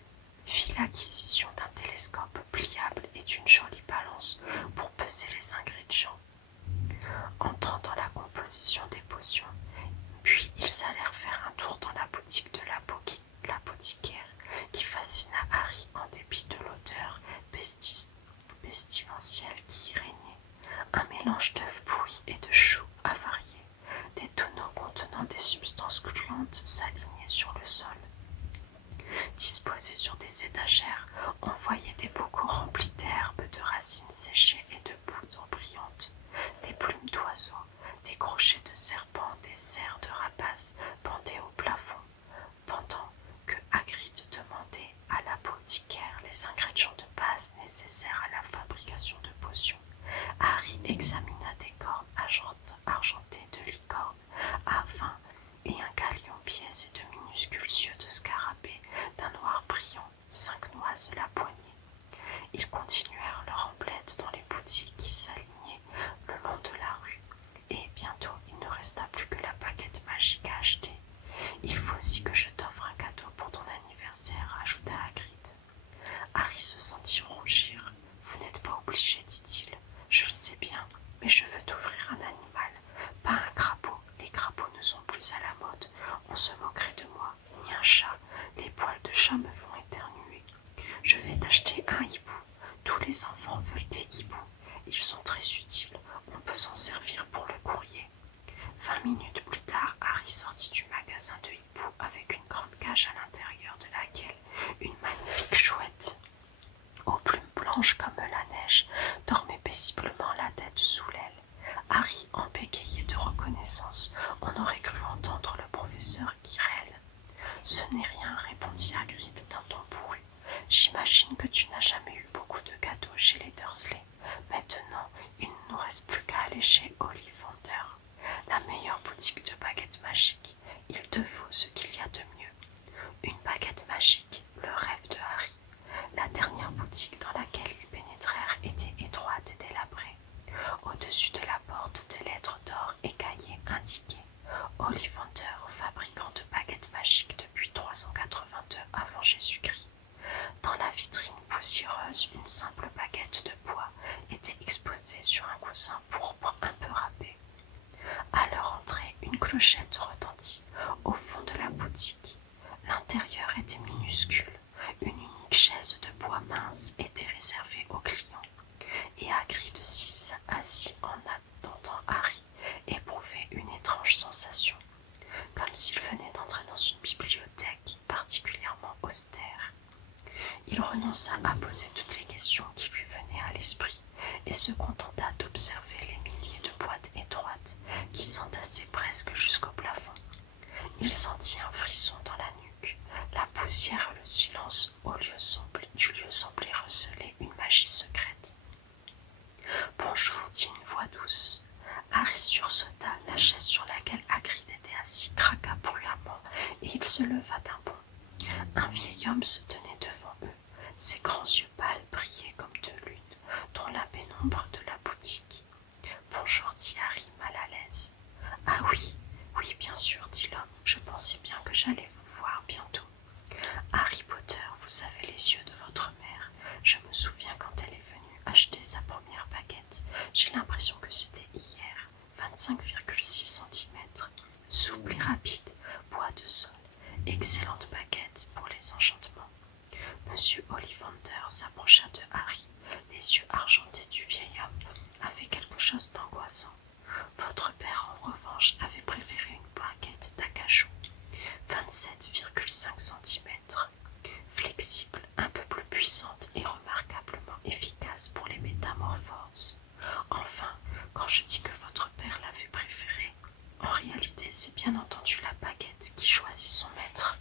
fit l'acquisition d'un télescope pliable et d'une jolie balance pour peser les ingrédients. Entrant dans la composition des potions, puis ils allèrent faire un tour dans la boutique de l'apothicaire qui fascina Harry en dépit de l'odeur pestilentielle qui y régnait. Un mélange d'œufs pourris et de choux avariés. Des tonneaux contenant des substances gluantes s'alignaient sur le sol. Disposés sur des étagères, on voyait des bocaux remplis d'herbes, de racines séchées et de poudre brillante, des plumes d'oiseaux, des crochets de serpents, des serres de rapaces pendaient au plafond, pendant que Hagrid demandait à l'apothicaire les ingrédients de base nécessaires à la fabrication de potions. Harry examina des cornes argentées de licorne à vin et un galion pièce et de minuscules yeux de scarabée d'un noir brillant, 5 noises la poignée. Ils continuèrent leur emblette dans les boutiques qui s'alignaient le long de la rue, et bientôt il ne resta plus que la baguette magique à acheter. Il faut aussi que je t'offre un cadeau pour ton anniversaire, ajouta Hagrid. Harry se sentit rougir. Vous n'êtes pas obligé, dit-il. Je le sais bien, mais je veux t'offrir un animal, pas un crapaud. Les crapauds ne sont plus à la mode. On se moquerait de moi. Ni un chat. Les poils de chat me font éternuer. Je vais t'acheter un hibou. Tous les enfants veulent des hiboux. Ils sont très utiles. On peut s'en servir pour le courrier. 20 minutes plus tard, Harry sortit du magasin de hiboux avec une grande cage à l'intérieur de laquelle une magnifique chouette, aux plumes blanches comme la neige, dormait paisiblement la tête sous l'aile. Harry en bégayait de reconnaissance. On aurait cru entendre le professeur Quirrell. « Ce n'est rien, répondit Hagrid d'un ton bourru. « J'imagine que tu n'as jamais eu beaucoup de cadeaux chez les Dursley. Maintenant, il ne nous reste plus qu'à aller chez Ollivander, la meilleure boutique de baguettes magiques. Il te faut ce qu'il y a de mieux. » Une baguette magique, le rêve de Harry. La dernière boutique dans laquelle ils pénétrèrent était étroite et délabrée. Au-dessus de la porte, des lettres d'or écaillées indiquaient « Ollivander, fabricant de baguettes magiques depuis 382 avant Jésus-Christ ». Dans la vitrine poussiéreuse, une simple baguette de bois était exposée sur un coussin pourpre un peu râpé. À leur entrée, une clochette retentit au fond de la boutique. L'intérieur était minuscule. Une unique chaise de bois mince était réservée aux clients, et Hagrid assis en attendant Harry éprouvait une étrange sensation, comme s'il venait d'entrer dans une bibliothèque particulièrement austère. Il renonça à poser toutes les questions qui lui venaient à l'esprit et se contenta d'observer les milliers de boîtes étroites qui s'entassaient presque jusqu'au plafond. Il sentit un frisson dans la nuque. La poussière et le silence du lieu semblaient receler une magie secrète. « Bonjour, dit une voix douce. Harry sursauta. La chaise sur laquelle Hagrid était assis craqua bruyamment et il se leva d'un bond. Un vieil homme se tenait devant eux. Ses grands yeux pâles brillaient comme deux lunes dans la pénombre de la boutique. « Bonjour, dit Harry, mal à l'aise. « Ah oui, oui, bien sûr, dit l'homme. Je pensais bien que j'allais vous voir bientôt. Harry Potter, vous avez les yeux de votre mère. Je me souviens quand elle est venue acheter sa première baguette. J'ai l'impression que c'était hier. 25,6 cm. Souple et rapide, bois de sol. Excellente baguette pour les enchantements. » Monsieur Ollivander s'approcha de Harry. Les yeux argentés du vieil homme avaient quelque chose d'angoissant. Votre père, en revanche, avait préféré une baguette d'acajou. 27,5 cm. Flexible, un peu plus puissante et remarquablement efficace pour les métamorphoses. Enfin, quand je dis que votre père l'avait préférée, en réalité, c'est bien entendu la baguette qui choisit son maître.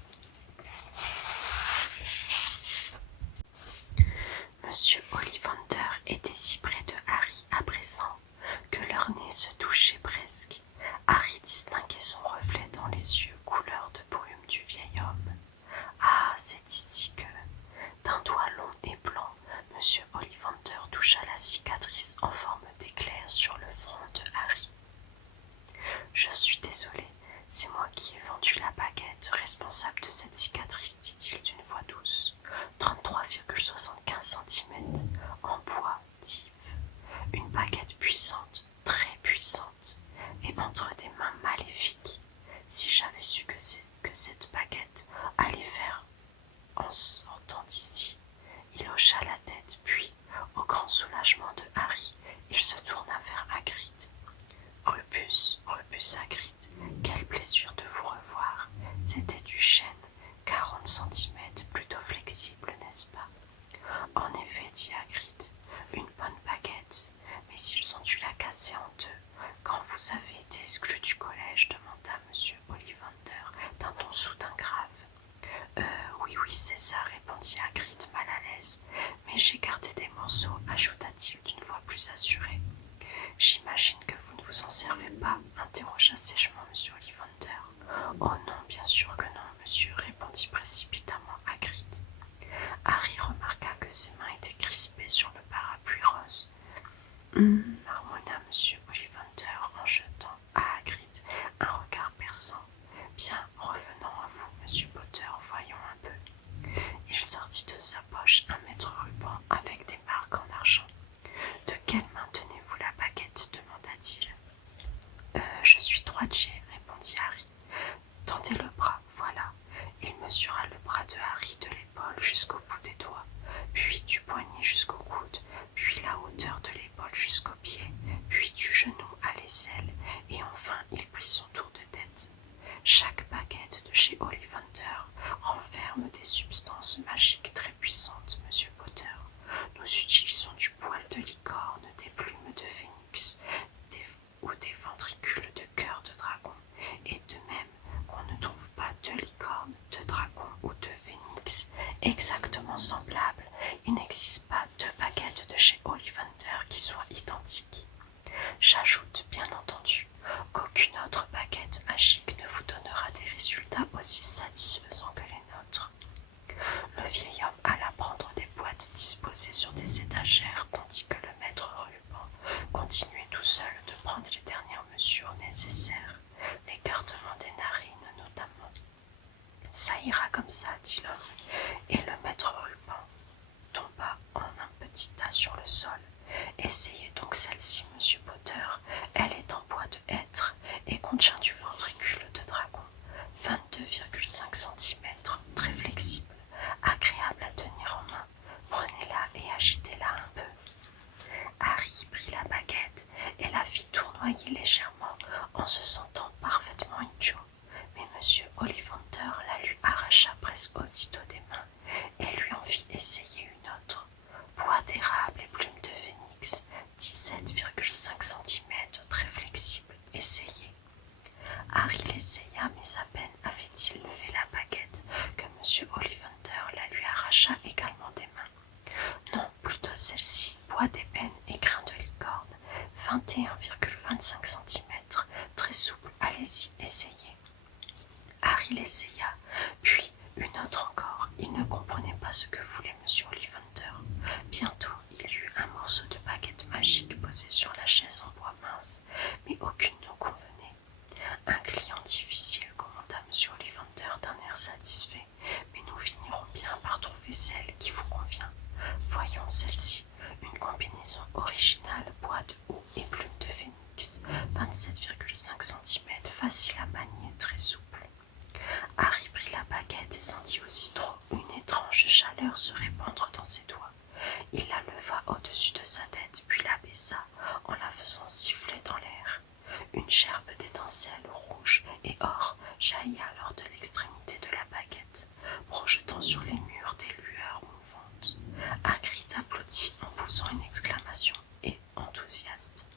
Monsieur Ollivander était si près de Harry à présent que leurs nez se touchaient presque. Harry distinguait son reflet dans les yeux couleur de brume du vieil homme. « Ah, c'est ici que… » Monsieur Ollivander toucha la cicatrice en forme d'éclair sur le front de Harry. « Je suis désolé, c'est moi qui ai vendu la baguette responsable de cette cicatrice, dit-il d'une voix douce. 33,75 cm en bois d'Yves. Une baguette puissante, très puissante, et entre des mains maléfiques. Si j'avais su que cette baguette allait faire en sortant d'ici. » Il hocha la tête, puis, au grand soulagement de Harry, il se tourna vers Hagrid. « Rubus Hagrid, quel plaisir de vous revoir. C'était du chêne, 40 cm, plutôt flexible, n'est-ce pas ?» « En effet, dit Hagrid, une bonne baguette, mais ils ont dû la casser en deux. Quand vous avez été exclu du collège, demanda Monsieur Ollivander d'un ton soudain grave. Oui, c'est ça, répondit Hagrid mal à l'aise, mais j'ai gardé des morceaux, ajouta-t-il d'une voix plus assurée. J'imagine que vous ne vous en servez pas, interrogea sèchement Monsieur Ollivander. Oh non, bien sûr que non, monsieur, répondit précipitamment Hagrid. Harry remarqua que ses mains étaient crispées sur le parapluie rose. Marmonna Monsieur Ollivander en jetant à Hagrid un regard perçant. Bien, revenons à vous, Monsieur Potter, voyons un peu. Il sortit de sa poche un mètre ruban avec des marques en argent. De quelle main tenez-vous la baguette demanda-t-il. Je suis droitier, répondit Harry. Tendez le bras, voilà. Il mesura le bras de Harry de l'épaule jusqu'au bout des doigts, puis du poignet jusqu'au coude, puis la hauteur de l'épaule jusqu'au pied, puis du genou à l'aisselle, et enfin il prit son tour de tête. Chaque baguette de chez Ollivander renferme des substances magiques très puissantes, Monsieur Potter. Nous utilisons du poil de licorne, des plumes de phénix, ou des ventricules de cœur de dragon, et de même qu'on ne trouve pas de licorne, de dragon ou de phénix exactement semblables, il n'existe pas deux baguettes de chez Ollivander qui soient identiques. J'ajoute, bien entendu, qu'aucune autre baguette magique ne vous donnera des résultats aussi satisfaisants que les nôtres. Le vieil homme alla prendre des boîtes disposées sur des étagères, tandis que le maître ruban continuait tout seul de prendre les dernières mesures nécessaires, l'écartement des narines notamment. Ça ira comme ça, dit l'homme, et le maître ruban tomba en un petit tas sur le sol. Essayez donc celle-ci, Monsieur Potter. Elle est en bois de hêtre et contient du ventricule de dragon, 22,5 cm, très flexible, agréable à tenir en main. Prenez-la et agitez-la un peu. Harry prit la baguette et la fit tournoyer légèrement en se sentant parfaitement idiot. Mais Monsieur Ollivander la lui arracha presque aussitôt des mains et lui en fit essayer une autre. Bois d'érable et plumes de phénix, 17,5 cm, très flexible. Essayez. Harry l'essaya, mais à peine avait-il levé la baguette que Monsieur Ollivander la lui arracha également des mains. Non, plutôt celle-ci, bois d'ébène et grain de licorne, 21,25 cm, très souple. Allez-y, essayez. Harry l'essaya, puis une autre encore. Il ne comprenait pas ce que voulait Monsieur Ollivander. Bientôt, il y eut un morceau de baguette magique posé sur la chaise en bois mince, mais aucune ne convenait. Un client difficile, commenta Monsieur Ollivander d'un air satisfait, mais nous finirons bien par trouver celle qui vous convient. Voyons celle-ci, une combinaison originale, bois de houx et plumes de phénix, 27,5 cm, facile à manier, très souple. Harry prit la baguette et sentit aussitôt une étrange chaleur se répandre dans ses doigts. Il la leva au-dessus de sa tête, puis la baissa en la faisant siffler dans l'air. Une gerbe d'étincelles rouges et or jaillit alors de l'extrémité de la baguette, projetant sur les murs des lueurs mouvantes. Hagrid applaudit en poussant une exclamation et enthousiaste.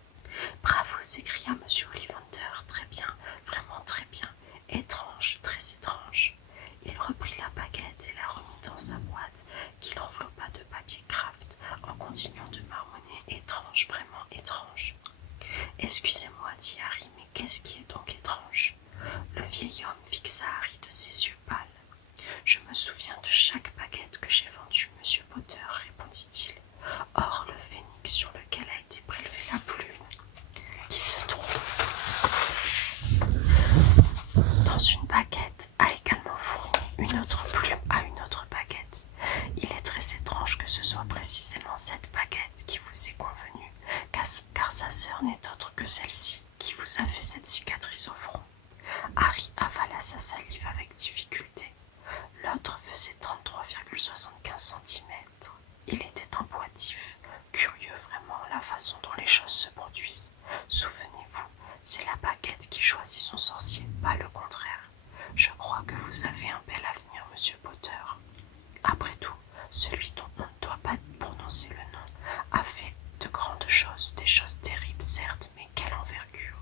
« Bravo !» s'écria Monsieur Ollivander. « Très bien, vraiment très bien. Étrange, très étrange. » Il reprit la baguette et la remit dans sa boîte, qu'il enveloppa de papier craft, en continuant de marmonner. « Étrange, vraiment étrange. » « Excusez-moi, dit Harry, mais qu'est-ce qui est donc étrange ?» Le vieil homme fixa Harry de ses yeux pâles. « Je me souviens de chaque baguette que j'ai vendue, Monsieur Potter, répondit-il. Or, le phénix sur lequel a été prélevée la plume, qui se trouve dans une baguette, a également fourni une autre plume à une autre baguette. Il est très étrange que ce soit précisément cette baguette qui vous est convenue, car sa sœur n'est autre que celle-ci qui vous a fait cette cicatrice au front. Harry avala sa salive avec difficulté. L'autre faisait 33,75 cm. Il était emboîtif, curieux vraiment la façon dont les choses se produisent. Souvenez-vous, c'est la baguette qui choisit son sorcier, pas le contraire. Je crois que vous avez un bel avenir, monsieur Potter. Après tout, celui dont on ne doit pas prononcer le nom a fait de grandes choses, des choses terribles certes, mais quelle envergure.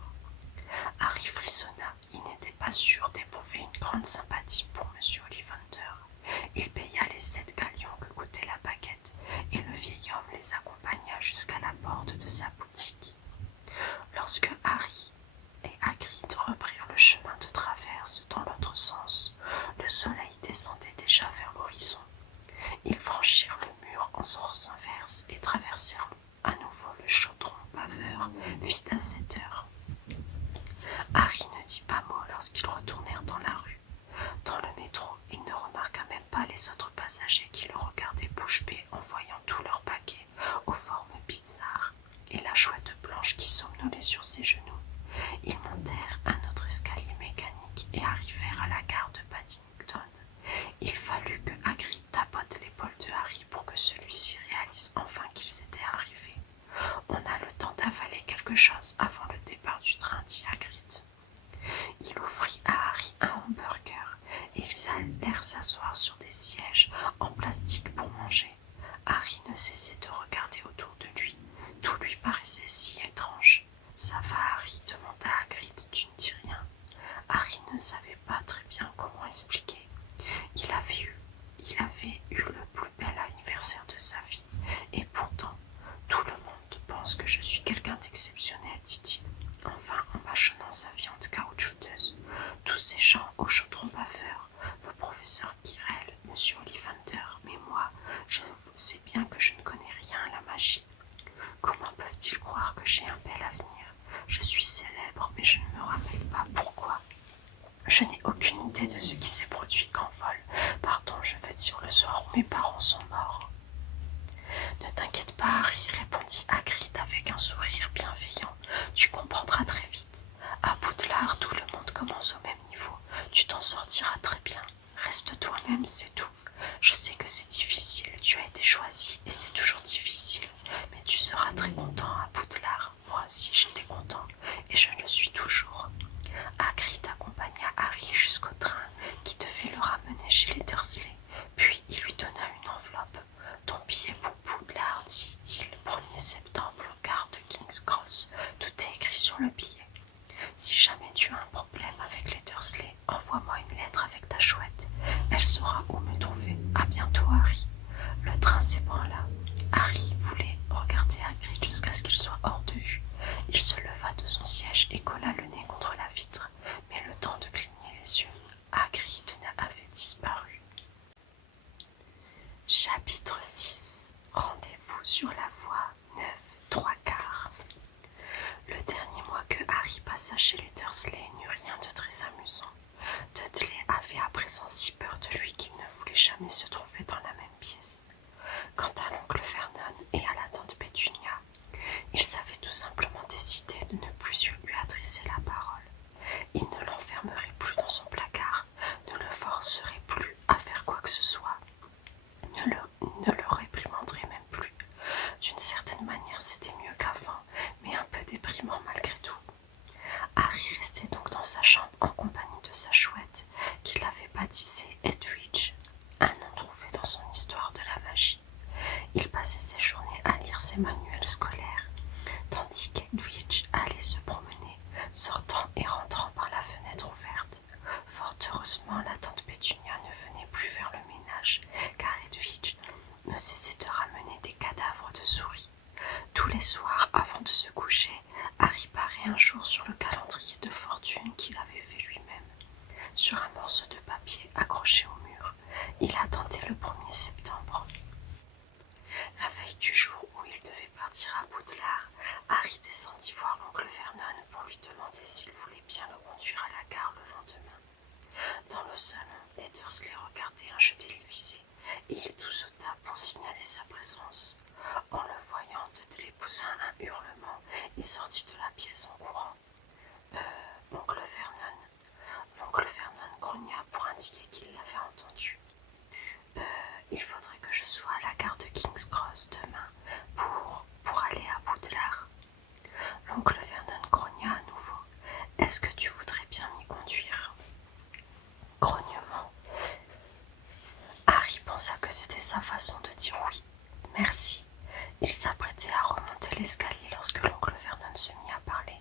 Harry frissonna, il n'était pas sûr d'éprouver une grande sympathie pour monsieur Ollivander. Il paya les 7 galions que coûtait la baguette, et le vieil homme les accompagna jusqu'à la porte de sa boutique. Lorsque Harry et Hagrid reprirent le chemin de traverse dans l'autre sens, le soleil descendait déjà vers l'horizon. Ils franchirent le mur en sens inverse et traversèrent à nouveau le chaudron baveur, vide à 7 heures. Harry ne dit pas mot lorsqu'ils retournèrent dans la rue. Dans le métro, il ne remarqua même pas les autres passagers qui le regardaient bouche bée en voyant tous leurs paquets aux formes bizarres et la chouette blanche qui somnolait sur ses genoux. Ils montèrent un autre escalier mécanique et arrivèrent à la gare de Paddington. Il fallut que Hagrid tapote l'épaule de Harry pour que celui-ci réalise enfin qu'ils étaient arrivés. On a le temps d'avaler quelque chose avant le départ du train, dit Hagrid. Il offrit à Harry un hamburger et ils allèrent s'asseoir sur des sièges en plastique pour manger. Harry ne cessait de regarder autour de lui. Tout lui paraissait si étrange. « Ça va, Harry ?» demanda Hagrid. « Tu ne dis rien ?» Harry ne savait pas très bien comment expliquer. Il avait eu le plus bel anniversaire de sa vie, et pourtant, tout le monde pense que je suis quelqu'un d'exceptionnel, dit-il, enfin en mâchonnant sa viande caoutchouteuse. Tous ces gens au chaudron baveur, le professeur Quirrell, monsieur Ollivander, mais moi, je sais bien que je ne connais rien à la magie. Comment peuvent-ils croire que j'ai un bel avenir? Je suis célèbre, mais je ne me rappelle pas pourquoi. Je n'ai aucune idée de ce qui s'est produit qu'en vol. Pardon, je veux dire le soir où mes parents sont morts. Ne t'inquiète pas, Harry, répondit Hagrid avec un sourire bienveillant. Tu comprendras très vite. À Poudlard, tout le monde commence au même niveau. Tu t'en sortiras très bien. Reste toi-même, c'est tout. Je sais que c'est difficile, tu as été choisi et c'est toujours difficile, mais tu seras très content à Poudlard. Moi aussi j'étais content et je le suis toujours. Hagrid accompagna Harry jusqu'au train qui devait le ramener chez les Dursley, puis il lui donna une enveloppe. Ton billet pour Poudlard, dit-il, 1er septembre, gare de King's Cross. Tout est écrit sur le billet. Si jamais tu as un problème avec les Dursley, envoie-moi une lettre avec ta chouette. Elle saura où me trouver. À bientôt, Harry. Le train s'ébranla. Harry voulait regarder Hagrid jusqu'à ce qu'il soit hors de vue. Il se leva de son siège et colla le nez contre la vitre, mais le temps de cligner les yeux, Hagrid avait disparu. Chapitre 6. Rendez-vous sur la voie 9, 3/4. Le dernier mois que Harry passa chez les Dursley n'eut rien de très amusant. Dudley avait à présent si peur de lui qu'il ne voulait jamais se trouver dans la même pièce. Quant à l'oncle Vernon et à la tante Pétunia, ils avaient tout simplement décidé de ne plus lui adresser la parole. Il ne l'enfermerait plus dans son placard, ne le forcerait plus à faire quoi que ce soit, ne le réprimanderait même plus. D'une certaine manière, c'était mieux qu'avant, mais un peu déprimant malgré tout. Harry restait donc dans sa chambre en compagnie de sa chouette, qu'il avait baptisée Edwidge, un nom trouvé dans son histoire de la magie. Il passait ses journées à lire ses manuels scolaires, tandis qu'Edwidge allait se promener, sortant et rentrant par la fenêtre ouverte. Fort heureusement, la tante Pétunia ne venait plus faire le ménage, car Edwidge ne cessait de ramener des cadavres de souris. Tous les soirs, avant de se coucher, Harry parait un jour sur le calendrier de fortune qu'il avait fait lui-même. Sur un morceau de papier accroché au mur, il attendait le 1er septembre. La Il faudrait que je sois à la gare de King's Cross demain pour aller à Poudlard. L'oncle Vernon grogna à nouveau. Est-ce que tu voudrais bien m'y conduire? Grognement. Harry pensa que c'était sa façon de dire oui. Merci. Il s'apprêtait à remonter l'escalier lorsque l'oncle Vernon se mit à parler.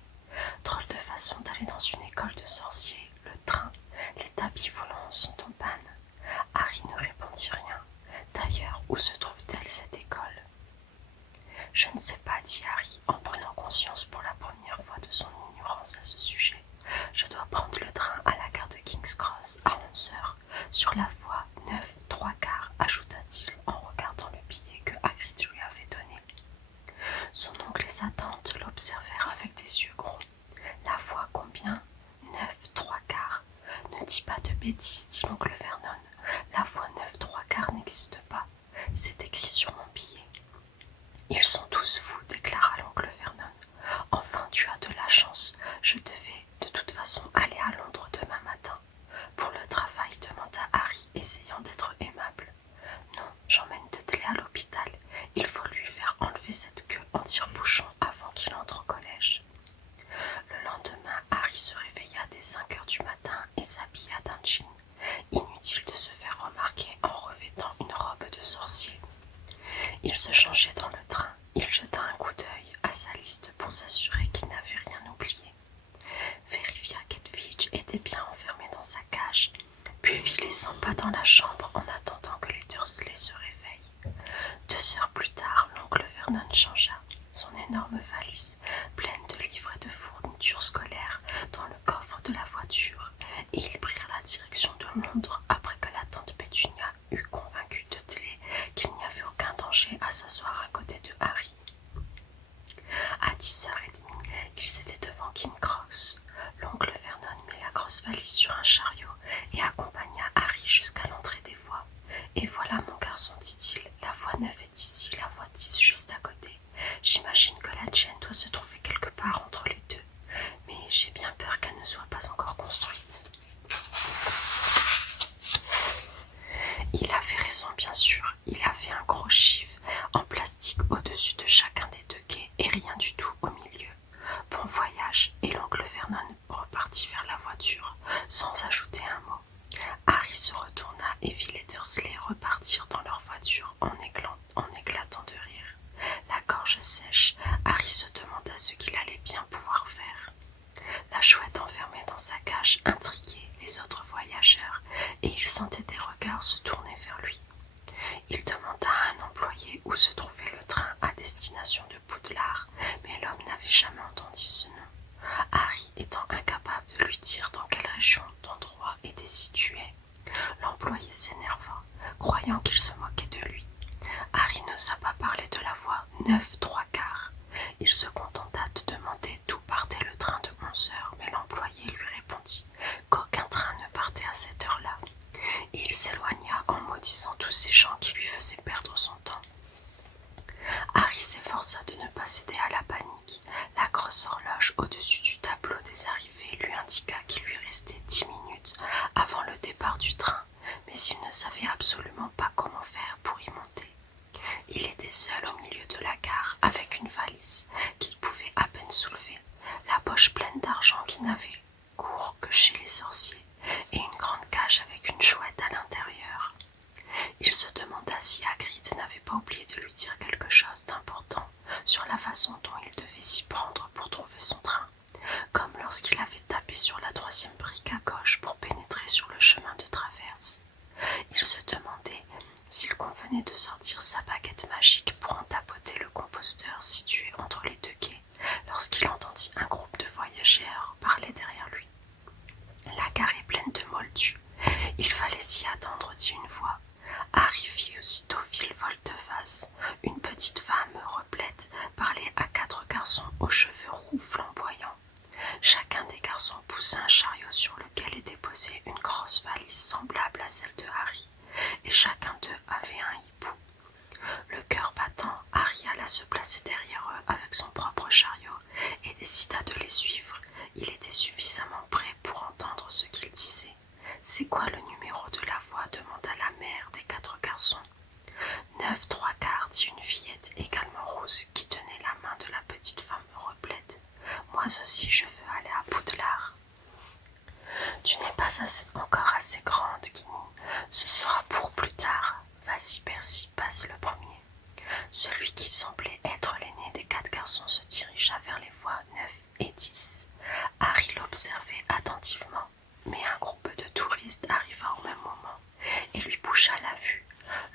Drôle de façon d'aller dans une école de sorciers. Le train, les tapis volants sont en panne. Harry ne répondit rien. D'ailleurs, où se trouve-t-elle cette école? Je ne sais pas, dit Harry, en prenant conscience pour la première fois de son ignorance à ce sujet. Je dois prendre le train à la gare de King's Cross à 11h, sur la voie 9 3/4, ajouta-t-il en regardant le billet que Hagrid lui avait donné. Son oncle et sa tante l'observèrent avec des yeux gros. La voie combien? 9 3/4. Ne dis pas de bêtises, dit l'oncle Vernon. La voie 9 3/4 n'existe pas. C'est écrit sur mon billet. Ils sont tous fous, déclara l'oncle Vernon. Enfin, tu as de la chance. Je devais de toute façon aller à Londres demain matin. Pour le travail, demanda Harry, essayant d'être aimable. Non, j'emmène Dudley à l'hôpital. Il faut lui faire enlever cette queue en tire-bouchon avant qu'il entre au collège. Le lendemain, Harry se réveilla dès 5h du matin et s'habilla d'un jean. Inutile de se faire remarquer en revêtant une robe de sorcier. Il se changeait dans le train. Il jeta un coup d'œil à sa liste pour s'assurer qu'il n'avait rien oublié. Vérifia qu'Edwidge était bien enfermé dans sa cage, puis fit les 100 pas dans la chambre en attendant que les Dursley se réveillent. 2 heures plus tard, l'oncle Vernon changea son énorme valise pleine de livres et de fournitures scolaires dans le coffre de la voiture, et ils prirent la direction de Londres après que la tante Pétunia eut convaincu Dudley qu'il n'y avait aucun danger à s'asseoir à côté de Harry. À 10h30, ils étaient devant King's Cross. L'oncle Vernon mit la grosse valise sur un chariot et accompagna Harry jusqu'à l'entrée des voies. « Et voilà, mon garçon, dit-il, la voie 9 est ici, la voie 10 juste à côté. J'imagine que la Jane doit se trouver quelque part entre les deux, mais j'ai bien peur qu'elle ne soit pas encore construite. » Il avait raison, bien sûr. Il avait un gros chiffre en plastique au-dessus de chacun des deux quais et rien du tout au milieu. Bon voyage, et l'oncle Vernon repartit vers la voiture sans ajouter un mot. Harry se retourna et vit les Dursley repartir dans leur voiture en éclatant de rire. La gorge sèche, Harry se demanda ce qu'il allait bien pouvoir faire. La chouette enfermée dans sa cage intriguait les autres voyageurs et il sentait des regards se tourner vers lui. Il demanda à un employé où se trouvait le train à destination de Poudlard, mais l'homme n'avait jamais entendu ce nom. Harry étant incapable de lui dire dans quelle région l'endroit était situé, l'employé s'énerva, croyant qu'il se moquait de lui. Harry n'osa pas parler de la voie 9 3/4. Il se contenta de demander d'où partait le train de 11h, mais l'employé lui répondit qu'aucun train ne partait à cette heure-là. Il s'éloigna en maudissant tous ces gens qui lui faisaient perdre son temps. Harry s'efforça de ne pas céder à la panique. La grosse horloge au-dessus du tableau des arrivées lui indiqua qu'il lui restait 10 minutes avant le départ du train, mais il ne savait absolument pas comment faire pour y monter. Il était seul au milieu de la gare avec une valise qu'il pouvait à peine soulever, la poche pleine d'argent qui n'avait cours que chez les sorciers, et une grande cage avec une chouette à l'intérieur. Il se demanda si Hagrid n'avait pas oublié de lui dire quelque chose d'important sur la façon dont il devait s'y prendre pour trouver son train, comme lorsqu'il avait tapé sur la 3e brique à gauche pour pénétrer sur le chemin de traverse. Il se demandait s'il convenait de sortir sa baguette magique pour en tapoter le composteur situé entre les deux quais, lorsqu'il entendit un groupe de voyageurs parler derrière lui. La gare est pleine de moldus. Il fallait s'y attendre, dit une voix. Harry vit aussitôt Phil Volte-Face, une petite femme replète, parler à 4 garçons aux cheveux roux flamboyants. Chacun des garçons poussa un chariot sur lequel était posée une grosse valise semblable à celle de Harry, et chacun d'eux avait un hibou. Le cœur battant, Harry alla se placer derrière eux avec son propre chariot et décida de les suivre. Il était suffisamment prêt pour entendre ce qu'ils disaient. « C'est quoi le numéro de la voie » demanda la mère des 4 garçons. aussi je veux aller à Poudlard. Tu n'es pas encore assez grande, Ginny. Ce sera pour plus tard. Vas-y, Percy, passe le premier. Celui qui semblait être l'aîné des 4 garçons se dirigea vers les voies 9 et 10. Harry l'observait attentivement, mais un groupe de touristes arriva au même moment et lui boucha la vue.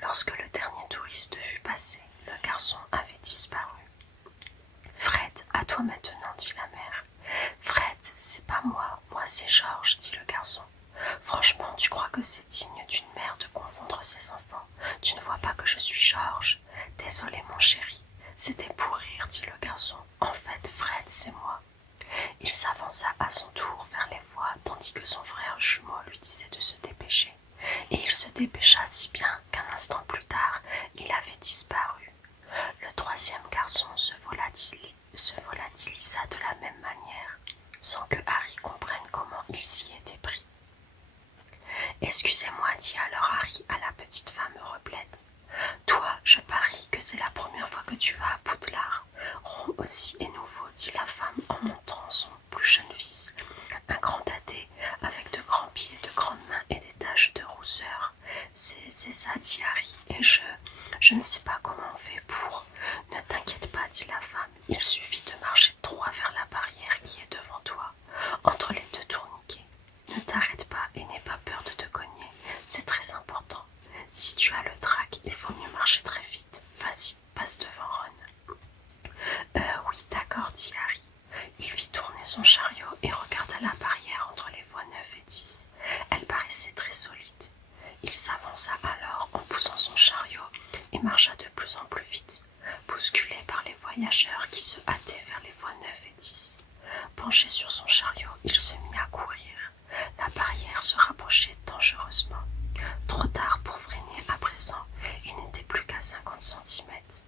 Lorsque le dernier touriste fut passé, le garçon avait disparu. « Fred, à toi maintenant, dit la mère. »« Fred, c'est pas moi c'est Georges, dit le garçon. Franchement, tu crois que c'est digne d'une mère de confondre ses enfants? Tu ne vois pas que je suis Georges? Désolé, mon chéri. C'était pour rire, dit le garçon. En fait, Fred, c'est moi. Il s'avança à son tour vers les voies, tandis que son frère jumeau lui disait de se dépêcher. Et il se dépêcha si bien qu'un instant plus tard, il avait disparu. Le troisième garçon se volatilisa de la même manière, sans que Harry comprenne comment il s'y était pris. « Excusez-moi, dit alors Harry à la petite femme replète. « Toi, je parie que c'est la première fois que tu vas à Poudlard. Ron aussi est nouveau, dit la femme en montrant son plus jeune fils, un grand dadais avec de grands pieds, de grandes mains et des taches de rousseur. C'est ça, dit Harry, et je ne sais pas comment on fait pour. Ne t'inquiète pas, dit la femme, il suffit de marcher droit vers la barrière qui est devant toi, entre les 2 tourniquets. Ne t'arrête pas et n'aie pas peur de te cogner, c'est très important. Si tu as le trac, il vaut mieux marcher très vite. Vas-y, passe devant Ron. Oui, d'accord, dit Harry. Il fit tourner son chariot et regarda la barrière entre les voies 9 et 10. Elle paraissait très solide. Il s'avança alors en poussant son chariot et marcha de plus en plus vite, bousculé par les voyageurs qui se hâtaient vers les voies 9 et 10. Penché sur son chariot, il se mit à courir. La barrière se rapprochait dangereusement. Trop tard pour freiner à présent, il n'était plus qu'à 50 centimètres.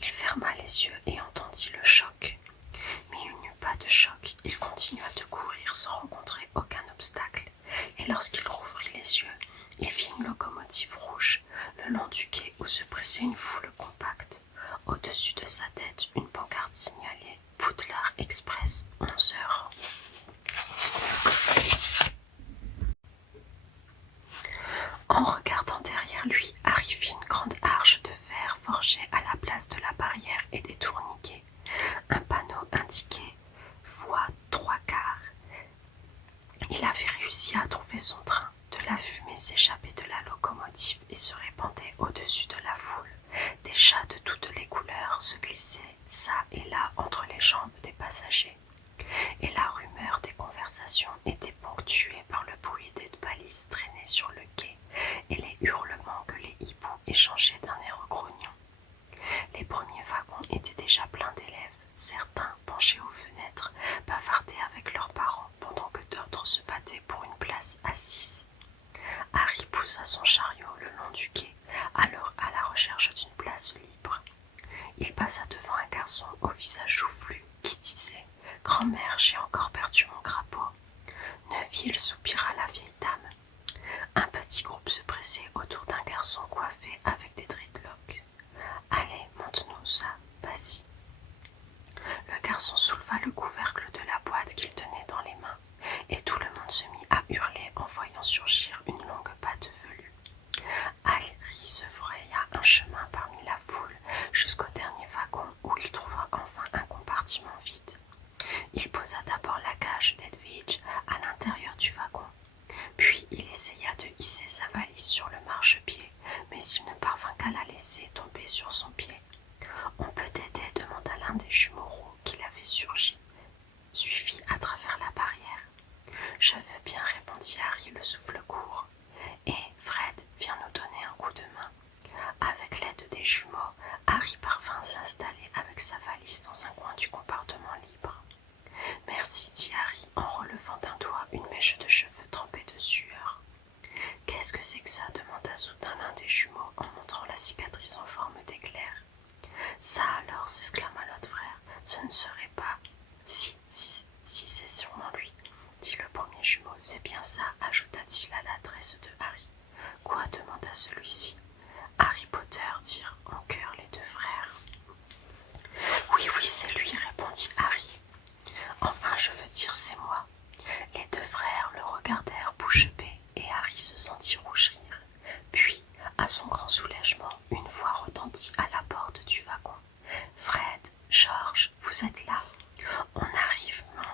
Il ferma les yeux et entendit le choc. Mais il n'y eut pas de choc, il continua de courir sans rencontrer aucun obstacle. Et lorsqu'il rouvrit les yeux, il vit une locomotive rouge le long du quai où se pressait une foule compacte. Au-dessus de sa tête, une pancarte signalait « Poudlard Express, 11 heures ». En regardant derrière lui, Harry vit une grande arche de fer forgée à la place de la barrière et des tourniquets. Un panneau indiquait « Voie 3/4 ». Il avait réussi à trouver son train. De la fumée s'échappait de la locomotive et se répandait au-dessus de la foule. Des chats de toutes les couleurs se glissaient çà et là entre les jambes des passagers. Et la rumeur des conversations était ponctuée par le bruit des balises traînées sur le quai et les hurlements que les hiboux échangeaient d'un air grognon. Les premiers wagons étaient déjà pleins d'élèves. Certains, penchés aux fenêtres, bavardaient avec leurs parents pendant que d'autres se battaient pour une place assise. Harry poussa son chariot le long du quai, alors à la recherche d'une place libre. Il passa devant un garçon au visage joufflu qui disait « Grand-mère, j'ai encore perdu mon crapaud ». Neville, soupira la vieille dame. Un petit groupe se pressait autour d'un garçon coiffé avec des dreadlocks. « Allez, montre-nous ça, vas-y ». Le garçon souleva le couvercle de la boîte qu'il tenait dans les mains, et tout le monde se mit à hurler en voyant surgir une longue patte velue. Harry se fraya un chemin parmi la foule jusqu'au dernier wagon où il trouva enfin un compartiment vide. Il posa d'abord la cage d'Edwidge à l'intérieur du wagon, puis il essaya de hisser sa valise sur le marchepied, mais il ne parvint qu'à la laisser tomber sur son pied. « On peut t'aider » demanda l'un des jumeaux roux qui l'avait suivi à travers la barrière. « Je veux bien » répondit Harry le souffle court. « Et Fred, viens nous donner un coup de main. » Avec l'aide des jumeaux, Harry parvint à s'installer avec sa valise dans un coin du compartiment libre. « Merci, dit Harry en relevant d'un doigt une mèche de cheveux trempée de sueur. « Qu'est-ce que c'est que ça » demanda soudain l'un des jumeaux en montrant la cicatrice en forme d'éclair. « Ça alors » s'exclama l'autre frère, « ce ne serait pas… »« Si, c'est sûrement lui, » dit le premier jumeau. « C'est bien ça, ajouta-t-il à l'adresse de Harry. »« Quoi » demanda celui-ci. « Harry Potter » dirent en chœur les 2 frères. « Oui, c'est lui » répondit Harry. Enfin soulagement, une voix retentit à la porte du wagon. « Fred, George, vous êtes là? On arrive, maman. »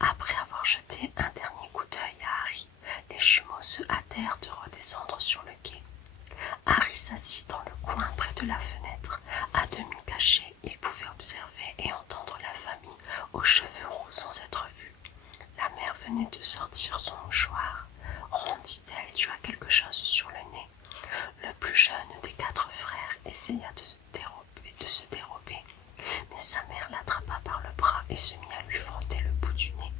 Après avoir jeté un dernier coup d'œil à Harry, les jumeaux se hâtèrent de redescendre sur le quai. Harry s'assit dans le coin près de la fenêtre. À demi caché, il pouvait observer et entendre la famille aux cheveux roux sans être vue. La mère venait de sortir son mouchoir. « Ron, dit-elle, tu as quelque chose sur le nez. » Le plus jeune des 4 frères essaya de se dérober, mais sa mère l'attrapa par le bras et se mit à lui frotter le bout du nez.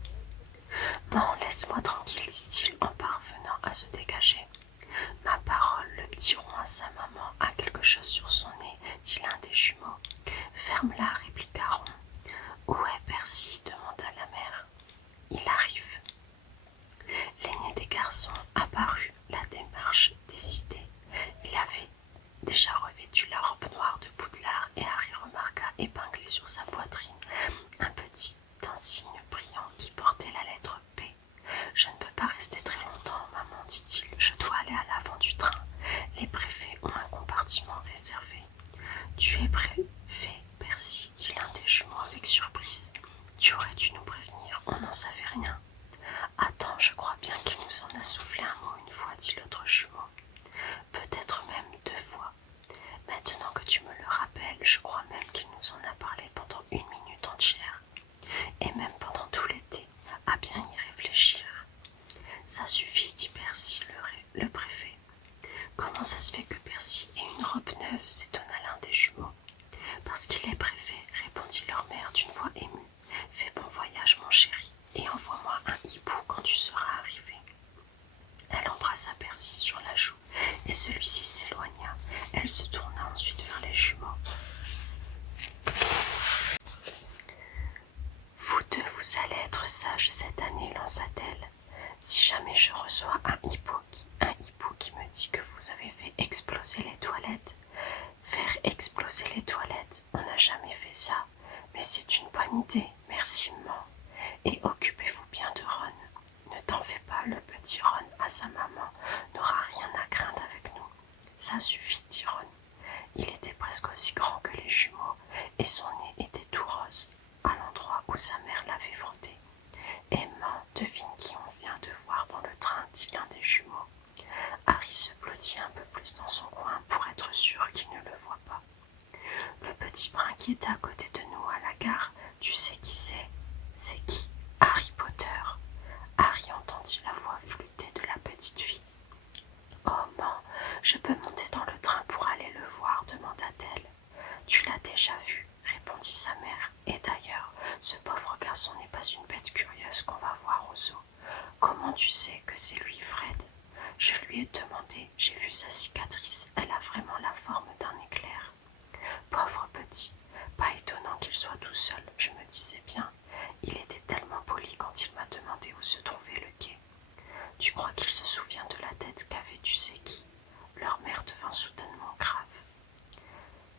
« Non, laisse-moi tranquille, dit-il en parvenant à se dégager. « Ma parole, le petit Ron à sa maman a quelque chose sur son nez, dit l'un des jumeaux. « Ferme-la, répliqua Ron. « Où est Percy ? Demanda la mère. « Il arrive. » L'aîné des garçons apparut, la démarche décidée. Il avait déjà revêtu la robe noire de Poudlard et Harry remarqua épinglé sur sa poitrine un petit insigne brillant qui portait la lettre P. « Je ne peux pas rester très longtemps, maman, dit-il. Je dois aller à l'avant du train. Les préfets ont un compartiment réservé. »« Tu es préfet, Percy, dit l'un des jumeaux avec surprise. Tu aurais dû nous prévenir, on n'en savait rien. »« Attends, je crois bien qu'il nous en a soufflé un mot une fois, dit l'autre jumeau. Peut-être même 2 fois. Maintenant que tu me le rappelles, je crois même qu'il nous en a parlé pendant 1 minute entière. Et même pendant tout l'été, à bien y réfléchir. »« Ça suffit, dit Percy, le préfet. »« Comment ça se fait que Percy ait une robe neuve ?» s'étonna l'un des jumeaux. « Parce qu'il est préfet, répondit leur mère d'une voix émue. « Fais bon voyage, mon chéri, et envoie-moi un hibou quand tu seras arrivé. » Elle embrassa Percy sur la joue, et celui-ci s'éloigna. Elle se tourna ensuite vers les jumeaux. « Vous 2, vous allez être sages cette année, lança-t-elle. Si jamais je reçois un hibou qui me dit que vous avez fait exploser les toilettes. » Faire exploser les toilettes, on n'a jamais fait ça, mais c'est une bonne idée, merci maman. Et occupez-vous bien de Ron. Ne t'en fais pas, le petit Ron à sa maman n'aura rien à craindre avec nous. Ça suffit, dit Ron. Il était presque aussi grand que les jumeaux, et son nez était tout rose, à l'endroit où sa mère l'avait frotté. Et maman, devine qui on vient de voir dans le train, dit l'un des jumeaux. Harry se blottit un peu plus dans son coin pour être sûr qu'il ne le voit pas. Le petit brun qui était à côté de nous à la gare, tu sais qui c'est ? C'est qui ? Harry Potter. Harry entendit la voix flûtée de la petite fille. « Oh, maman, je peux monter dans le train pour aller le voir ?» demanda-t-elle. « Tu l'as déjà vu ?» répondit sa mère. « Et d'ailleurs, ce pauvre garçon n'est pas une bête curieuse qu'on va voir au zoo. Comment tu sais que c'est lui, Fred ? Je lui ai demandé, j'ai vu sa cicatrice, elle a vraiment la forme d'un éclair. Pauvre petit, pas étonnant qu'il soit tout seul, je me disais bien. Il était tellement poli quand il m'a demandé où se trouvait le quai. Tu crois qu'il se souvient de la tête qu'avait tu sais qui ? Leur mère devint soudainement grave.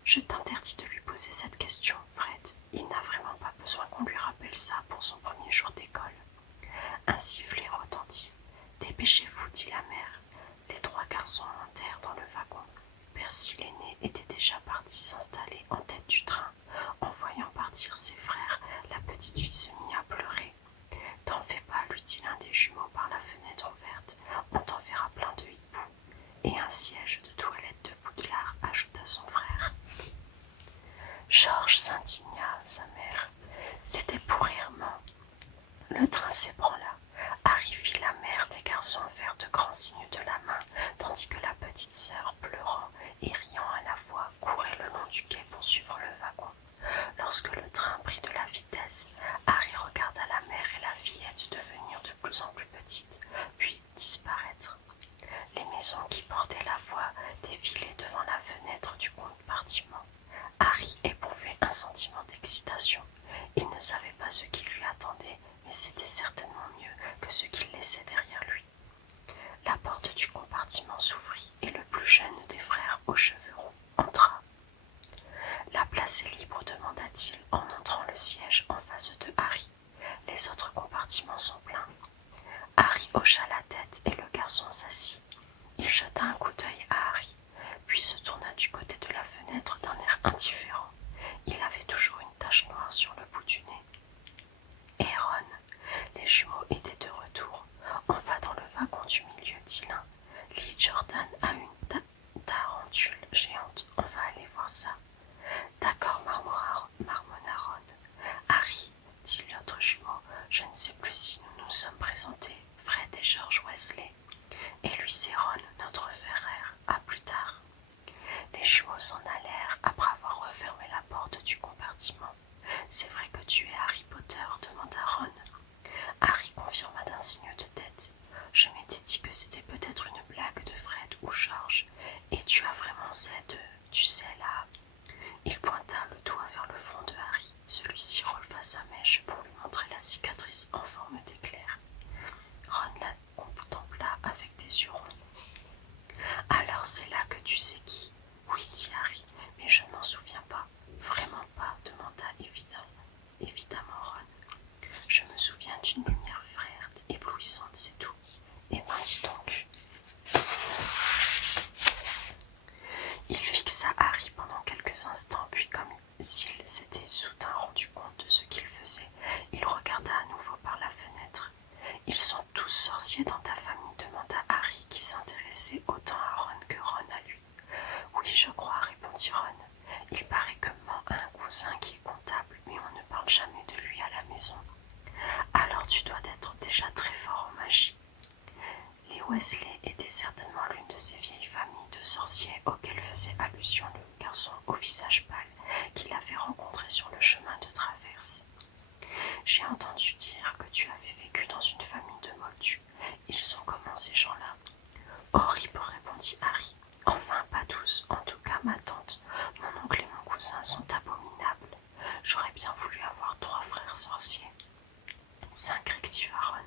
Je t'interdis de lui poser cette question, Fred. Il n'a vraiment pas besoin qu'on lui rappelle ça pour son premier jour d'école. Un sifflet retentit. Dépêchez-vous, dit la mère. Les 3 garçons montèrent dans le wagon. Percy l'aîné était déjà parti s'installer en tête du train. En voyant partir ses frères, la petite fille se mit à pleurer. « T'en fais pas, lui dit l'un des jumeaux par la fenêtre ouverte. On t'enverra plein de hiboux. Et un siège de toilette de Poudlard, ajouta son frère. Georges s'indigna, sa mère. C'était pour rire, maman. Le train s'ébranla. Harry vit la mère des garçons faire de grands signes de la main, tandis que la petite sœur, pleurant et riant à la fois, courait le long du quai pour suivre le wagon. Lorsque le train prit de la vitesse, Harry regarda la mère et la fillette devenir de plus en plus petites, puis disparaître. Les maisons qui portaient la voie défilaient devant la fenêtre du compartiment. Harry éprouvait un sentiment d'excitation. Il ne savait pas ce qui lui attendait, mais c'était certainement mieux que ce qu'il laissait derrière lui. La porte du compartiment s'ouvrit et le plus jeune des frères aux cheveux roux entra. « La place est libre » demanda-t-il en montrant le siège en face de Harry. « Les autres compartiments sont pleins. » Harry hocha la tête et le garçon s'assit. Il jeta un coup d'œil à Harry, puis se tourna du côté de la fenêtre d'un air indifférent. Il avait toujours une tache noire sur le bout du nez. « Et Ron, les jumeaux étaient de retour. On va dans le wagon du milieu, dit l'un. Lee Jordan a une tarentule géante. On va aller voir ça. D'accord, marmonna Ron. Harry, dit l'autre jumeau, je ne sais plus si nous nous sommes présentés, Fred et George Weasley. Et lui c'est Ron, notre frère. À plus tard. Les jumeaux s'en allèrent après avoir refermé la porte du compartiment. C'est vrai que tu es Harry Potter, demanda Ron. Harry confirma d'un signe de tête. Je m'étais dit que c'était peut-être une blague de Fred ou George. Et tu as vraiment cette, tu sais là. Il pointa le doigt vers le front de Harry. Celui-ci releva sa mèche pour lui montrer la cicatrice en forme d'éclair. Ron la contempla avec des yeux ronds. Alors c'est là que tu sais qui? Oui, dit Harry, mais je ne m'en souviens pas. Vraiment pas, demanda évidemment Ron. Je me souviens d'une lumière verte éblouissante, c'est tout. Eh ben dis donc. Il fixa Harry pendant quelques instants, puis comme s'il s'était soudain rendu compte de ce qu'il faisait, il regarda à nouveau par la fenêtre. Ils sont tous sorciers dans ta famille, demanda Harry, qui s'intéressait autant à Ron que Ron à lui. Oui, je crois, répondit Ron. Il paraît que maman a un cousin qui est comptable, mais on ne parle jamais de lui à la maison. Alors tu dois être déjà très fort en magie. Les Weasley étaient certainement l'une de ces vieilles familles de sorciers auxquelles faisait allusion le garçon au visage pâle qu'il avait rencontré sur le chemin de traverse. J'ai entendu dire que tu avais vécu dans une famille de moldus. Ils sont comment ces gens-là? Horrible, répondit Harry. Enfin, pas tous. En tout cas, ma tante, mon oncle et mon cousin sont abominables. J'aurais bien voulu avoir 3 frères sorciers. 5, rectifia Ron.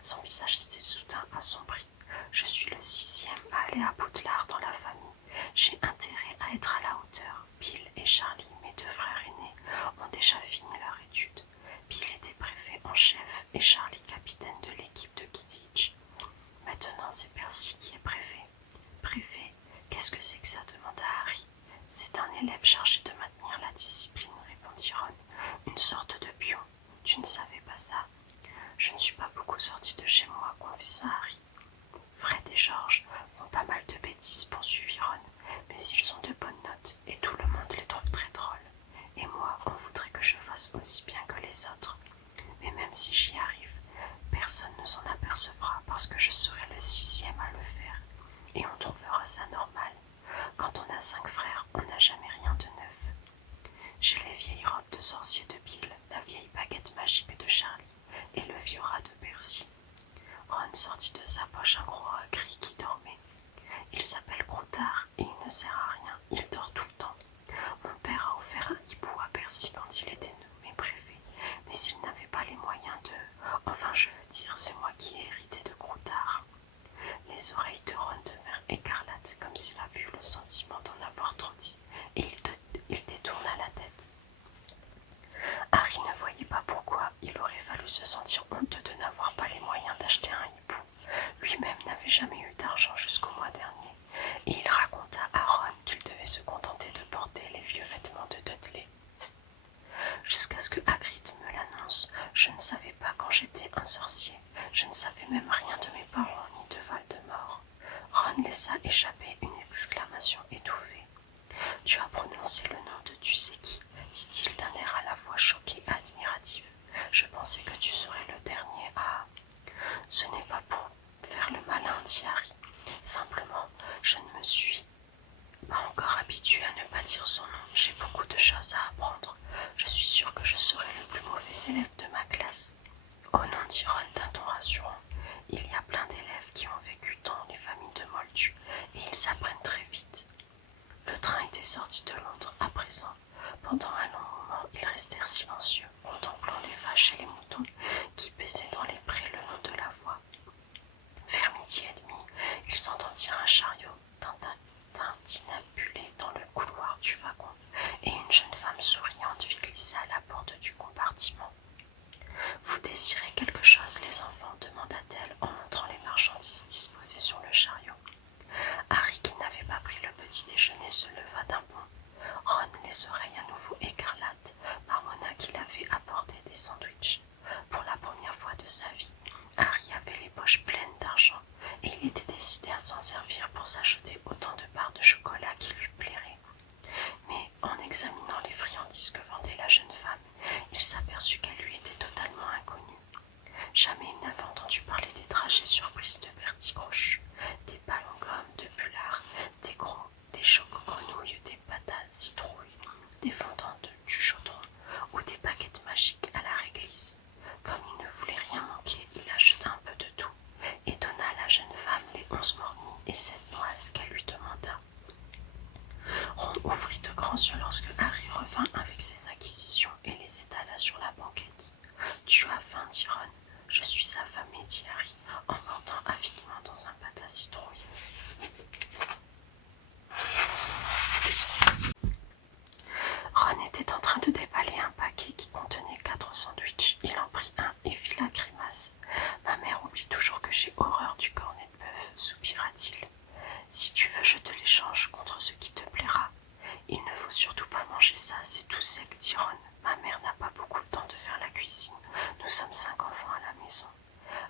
Son visage s'était soudain assombri. Je suis le 6e à aller à Poudlard dans la famille. J'ai intérêt à être à la hauteur. Bill et Charlie, mes 2 frères aînés, ont déjà fini leur étude. Bill était préfet en chef et Charlie capitaine de l'équipe de Quidditch. Maintenant, c'est Percy qui est préfet. Préfet, qu'est-ce que c'est que ça? Demanda Harry. C'est un élève chargé de maintenir la discipline, répondit Ron. Une sorte de pion. Tu ne savais pas ça? Je ne suis pas beaucoup sorti de chez moi, confessa Harry. Fred et George font pas mal de bêtises, poursuivit Ron, mais ils ont de bonnes notes et tout le monde les trouve très drôles. Et moi, on voudrait que je fasse aussi bien que les autres. Mais même si j'y arrive, personne ne s'en apercevra parce que je serai le 6e à le faire. Et on trouvera ça normal. Quand on a 5 frères, on n'a jamais rien de neuf. J'ai les vieilles robes de sorcier de Bill, la vieille baguette magique de Charlie et le vieux rat de Percy. Ron sortit de sa poche un gros rat gris qui dormait. Il s'appelle Croutard et il ne sert à rien, il dort tout le temps. Mon père a offert un hibou à Percy quand il était nommé préfet, mais il n'avait pas les moyens de... Enfin, je veux dire, c'est moi qui ai hérité de Croutard. Les oreilles de Ron devinrent écarlates, comme s'il avait eu le sentiment d'en avoir trop dit, et il détourna la tête. Harry ne voyait pas pourquoi il aurait fallu se sentir honteux de n'avoir pas les moyens d'acheter un hibou. Lui-même n'avait jamais eu d'argent jusqu'au mois dernier, et il raconta à Ron qu'il devait se contenter de porter les vieux vêtements de Dudley. Jusqu'à ce que Hagrid me l'annonce, je ne savais pas quand j'étais un sorcier. Je ne savais même rien de mes parents ni de Voldemort. Ron laissa échapper une exclamation étouffée. « Tu as prononcé le nom de tu sais qui ?» dit-il d'un air à la fois choqué et admiratif. « Je pensais que tu serais le dernier à... » « Ce n'est pas pour faire le malin, dit Harry. Simplement, je ne me suis pas encore habitué à ne pas dire son nom. J'ai beaucoup de choses à apprendre. Je suis sûre que je serai le plus mauvais élève de ma classe. » Oh non, dit Ron d'un ton rassurant. Il y a plein d'élèves qui ont vécu dans les familles de moldus et ils apprennent très vite. Le train était sorti de Londres à présent. Pendant un long moment, ils restèrent silencieux, contemplant les vaches et les moutons qui baisaient dans les prés le long de la voie. Vers midi et demi, ils entendirent un chariot tintinabuler dans le couloir du wagon, et une jeune femme souriante fit glisser à la porte du compartiment. « Vous désirez quelque chose, les enfants ?» demanda-t-elle en montrant les marchandises disposées sur le chariot. Harry, qui n'avait pas pris le petit déjeuner, d'un bond. Ron, les oreilles à nouveau écarlates, marmonna qu'il avait apporté des sandwichs. Pour la première fois de sa vie, Harry avait les poches pleines d'argent et il était décidé à s'en servir pour s'acheter autant de barres de chocolat qui lui plairaient. Mais en examinant les friandises que vendait la jeune femme, il s'aperçut qu'elle lui était totalement inconnue. Jamais il n'avait entendu parler des trajets surprises de Bertie Croche, des ballons gommes de Bullard, des gros, des choco-grenouilles, des patates citrouilles, des fondants du chaudron ou des baguettes magiques à la réglisse. Comme il ne voulait rien manquer, il acheta un peu de tout et donna à la jeune femme les 11 mornies et 7 noises qu'elle lui demanda. Ron ouvrit de grands yeux lorsque Harry revint avec ses acquisitions et les étala sur la banquette. « Tu as faim, dit Ron. « Je suis affamé, dit Harry, en mordant avidement dans un pâte à citrouille. Ron était en train de déballer un paquet qui contenait 4 sandwichs. Il en prit un et fit la grimace. « Ma mère oublie toujours que j'ai horreur du cornet de bœuf, soupira-t-il. Si tu veux, je te l'échange contre ce qui te plaira. Il ne faut surtout pas manger ça, c'est tout sec, dit Ron. Ma mère n'a pas beaucoup le temps de faire la cuisine. Nous sommes 5 enfants à la maison.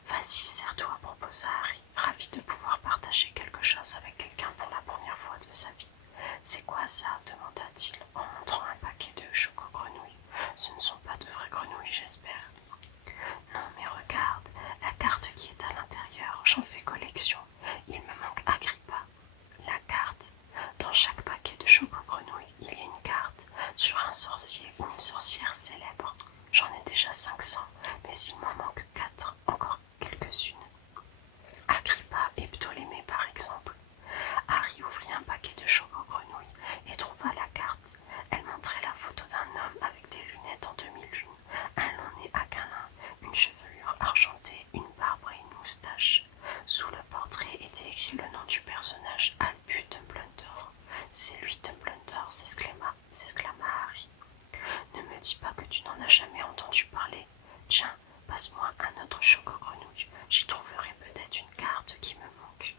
Vas-y, serre-toi, proposa Harry, ravi de pouvoir partager quelque chose avec quelqu'un pour la première fois de sa vie. C'est quoi ça demanda-t-il en montrant un paquet de choco-grenouilles. Ce ne sont pas de vraies grenouilles, j'espère. Non, mais regarde, la carte qui est à l'intérieur, j'en fais collection. Il me manque Agrippa. La carte. Dans chaque paquet de choco-grenouilles, il y a une carte sur un sorcier ou une sorcière célèbre. J'en ai déjà 500, mais il m'en manque 4, encore quelques-unes. Agrippa et Ptolémée, par exemple. Harry ouvrit un paquet de choco-grenouilles et trouva la carte. Elle montrait la photo d'un homme avec des lunettes en demi-lune, un long nez aquilin, une chevelure argentée, une barbe et une moustache. Sous le portrait était écrit le nom du personnage, Albus Dumbledore. « C'est lui, Dumbledore, s'exclama Harry. Ne me dis pas que tu n'en as jamais entendu parler. Tiens, passe-moi un autre choco-grenouille. J'y trouverai peut-être une carte qui me manque. »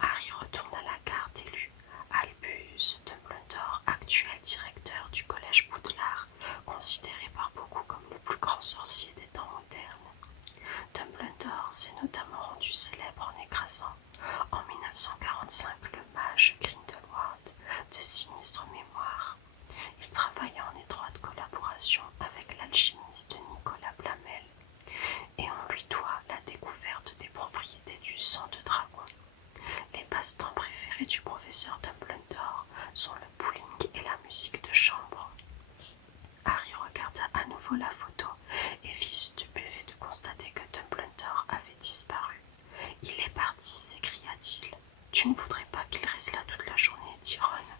Harry retourna la carte et lut Albus Dumbledore, actuel directeur du collège Poudlard, considéré par beaucoup comme le plus grand sorcier des temps modernes. Dumbledore s'est notamment rendu célèbre en écrasant, en 1945, le mage Grindelwald de sinistre mémoire. Il travailla en étroite collaboration avec l'alchimiste Nicolas Flamel, et on lui doit la découverte des propriétés du sang de dragon. Les passe-temps préférés du professeur Dumbledore sont le bowling et la musique de chambre. Harry regarda à nouveau la photo et fut stupéfait de constater que Dumbledore avait disparu. « Il est parti, s'écria-t-il. Tu ne voudrais pas qu'il reste là toute la journée, dit Ron.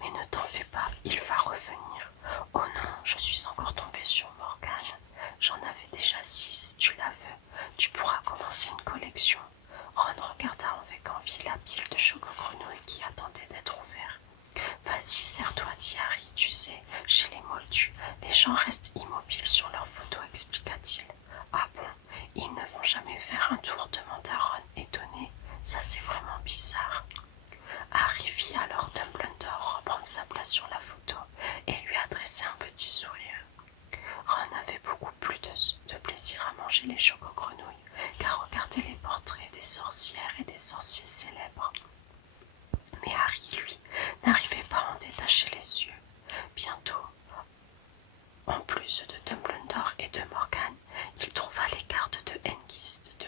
Mais ne t'en fais pas, il va revenir. Oh non, je suis encore tombée sur Morgane. J'en avais déjà 6, tu la veux. Tu pourras commencer une collection. Ron regarda avec envie la pile de choco-grenouilles qui attendait d'être ouverte. Vas-y, serre-toi, dit Harry, tu sais, chez les moldus, les gens restent immobiles sur leurs photos, expliqua-t-il. Ah bon, ils ne vont jamais faire un tour, demanda Ron, étonné. Ça, c'est vraiment bizarre. Harry vit alors Dumbledore reprendre sa place sur la photo et lui adresser un petit sourire. Ron avait beaucoup plus de plaisir à manger les choco-grenouilles qu'à regarder les portraits des sorcières et des sorciers célèbres. Mais Harry, lui, n'arrivait pas à en détacher les yeux. Bientôt, en plus de Dumbledore et de Morgane, il trouva les cartes de Hengist, de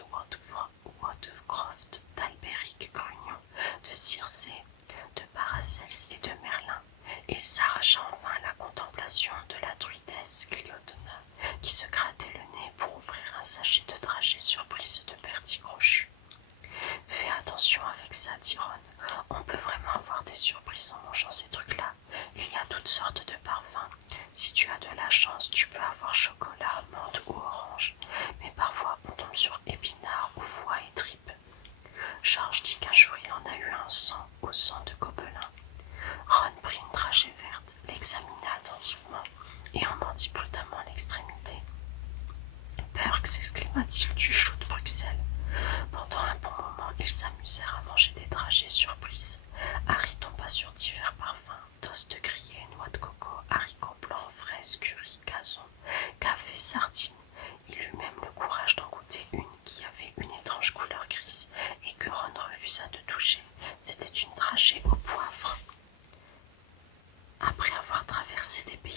Watercroft, d'Albéric Grugnon, de Circé, de Paracels et de Merlin. Il s'arracha enfin à la contemplation de la druidesse Cliodona, qui se grattait le nez pour ouvrir un sachet de dragée surprise de Bertie Croche. « Fais attention avec ça, dit Ron. On peut vraiment avoir des surprises en mangeant ces trucs-là. Il y a toutes sortes de parfums. Si tu as de la chance, tu peux avoir chocolat, menthe ou orange. Mais parfois, on tombe sur épinards ou foie et tripes. Georges dit qu'un jour, il en a eu un sang au sang de gobelin. Ron prit une dragée verte, l'examina attentivement et en mordit prudemment l'extrémité. « Burke !» s'exclama-t-il, du chou de Bruxelles. Pendant un bon moment, ils s'amusèrent à manger des dragées surprises. Harry tomba sur divers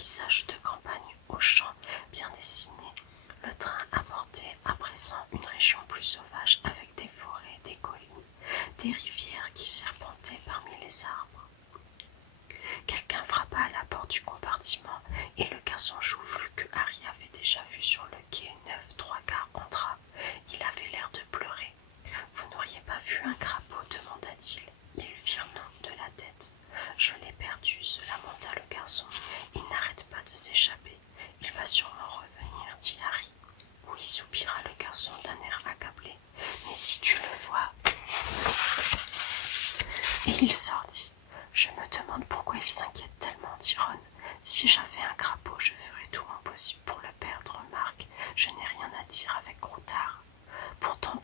paysage de campagne aux champs bien dessinés. Le train abordait à présent une région plus sauvage avec des forêts, des collines, des rivières qui serpentaient parmi les arbres. Quelqu'un frappa à la porte du compartiment et le garçon joufflu que Harry avait déjà vu sur le quai 9 3/4 entra. Il avait l'air de pleurer. « Vous n'auriez pas vu un crapaud ?» demanda-t-il. Ils firent non de la tête. « Je l'ai perdu » se lamenta le garçon. « Il n'arrête pas de s'échapper. Il va sûrement revenir, dit Harry. « Oui, soupira le garçon d'un air accablé. Mais si tu le vois… » Et il sortit. « Je me demande pourquoi il s'inquiète tellement, dit Ron. Si j'avais un crapaud, je ferais tout mon possible pour le perdre, Marc. Je n'ai rien à dire avec Croutard. » Pourtant,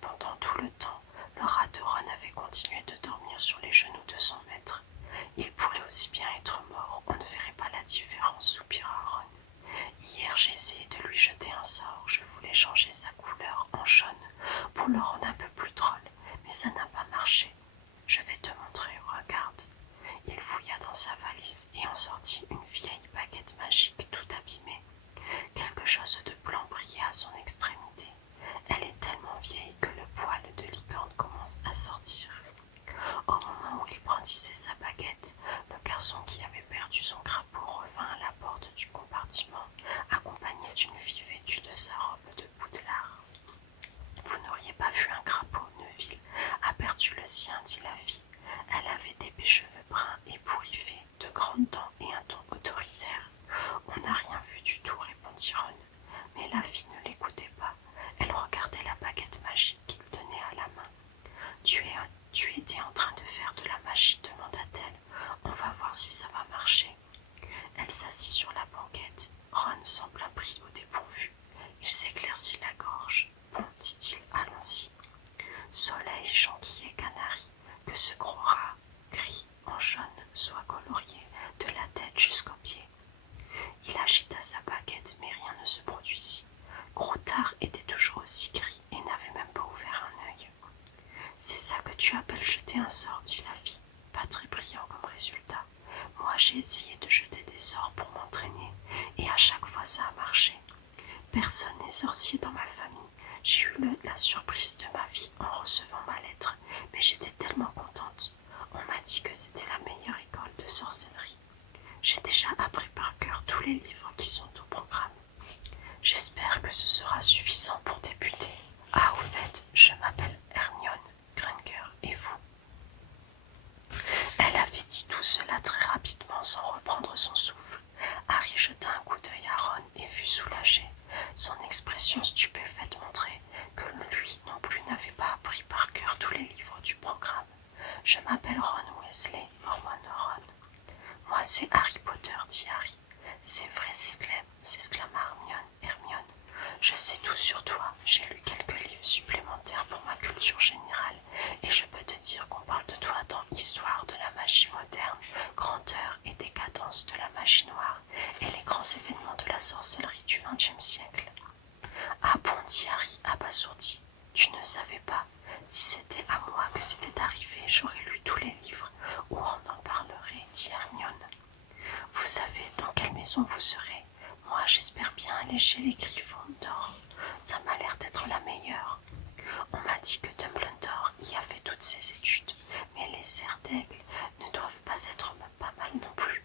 pendant tout le temps, le rat de Ron avait continué de dormir sur les genoux de son maître. Il pourrait aussi bien être mort, on ne verrait pas la différence, soupira Ron. Hier, j'ai essayé de lui jeter un sort. Je voulais changer sa couleur en jaune pour le rendre un peu plus drôle, mais ça n'a pas marché. Je vais te montrer, regarde. Il fouilla dans sa valise et en sortit une vieille baguette magique tout abîmée. Quelque chose de blanc brillait à son extrémité. Elle est tellement vieille que le poil de licorne commence à sortir. Au moment où il brandissait sa baguette, le garçon qui avait perdu son crapaud revint à la porte du compartiment, accompagné d'une fille vêtue de sa robe de Poudlard. « Vous n'auriez pas vu un crapaud, Neville a perdu le sien, dit la fille. Elle avait d'épais cheveux bruns et bourriffés, de grandes dents et un ton autoritaire. « On n'a rien vu du tout, répondit Ron. Mais la fille ne l'écoutait pas. Elle regardait la baguette magique qu'il tenait à la main. « Tu étais en train de faire de la magie, demanda-t-elle. On va voir si ça va marcher. » Elle s'assit sur la banquette. Ron sembla pris au dépourvu. Il s'éclaircit la gorge. « Bon, dit-il, allons-y. » Soleil, jonquillait Canari, que ce gros rat gris en jaune soit colorié de la tête jusqu'aux pieds. Il agita sa baguette, mais rien ne se produisit. Croutard était toujours aussi gris et n'avait même pas ouvert un œil. « C'est ça que tu appelles jeter un sort, dit la fille. Pas très brillant comme résultat. Moi, j'ai essayé de jeter des sorts pour m'entraîner, et à chaque fois ça a marché. Personne n'est sorcier dans ma famille. J'ai eu la surprise de ma vie en recevant ma lettre, mais j'étais tellement contente. On m'a dit que c'était la meilleure école de sorcellerie. J'ai déjà appris par cœur tous les livres qui sont au programme. J'espère que ce sera suffisant pour débuter. Ah, au fait, je m'appelle Hermione Granger, et vous ?» Elle avait dit tout cela très rapidement sans reprendre son souffle. Harry jeta un coup d'œil à Ron et fut soulagé. Son expression stupéfaite montrait que lui non plus n'avait pas appris par cœur tous les livres du programme. « Je m'appelle Ron Weasley, mormonna Ron. »« Moi, c'est Harry Potter, dit Harry. »« C'est vrai, s'exclama Hermione. Je sais tout sur toi. J'ai lu quelques livres supplémentaires pour ma culture générale, et je peux te dire qu'on parle de toi dans Histoire de la magie moderne, Grandeur et décadence de la magie noire, et les grands événements de la sorcellerie du XXe siècle. » « Ah bon, dit Harry, abasourdi. Tu ne savais pas. Si c'était à moi que c'était arrivé, j'aurais lu tous les livres, ou on en parlerait, dit Hermione. Vous savez dans quelle maison vous serez? Moi, j'espère bien aller chez les Griffons d'or. Ça m'a l'air d'être la meilleure. On m'a dit que Dumbledore y a fait toutes ses études, mais les serres d'aigle ne doivent pas être pas mal non plus.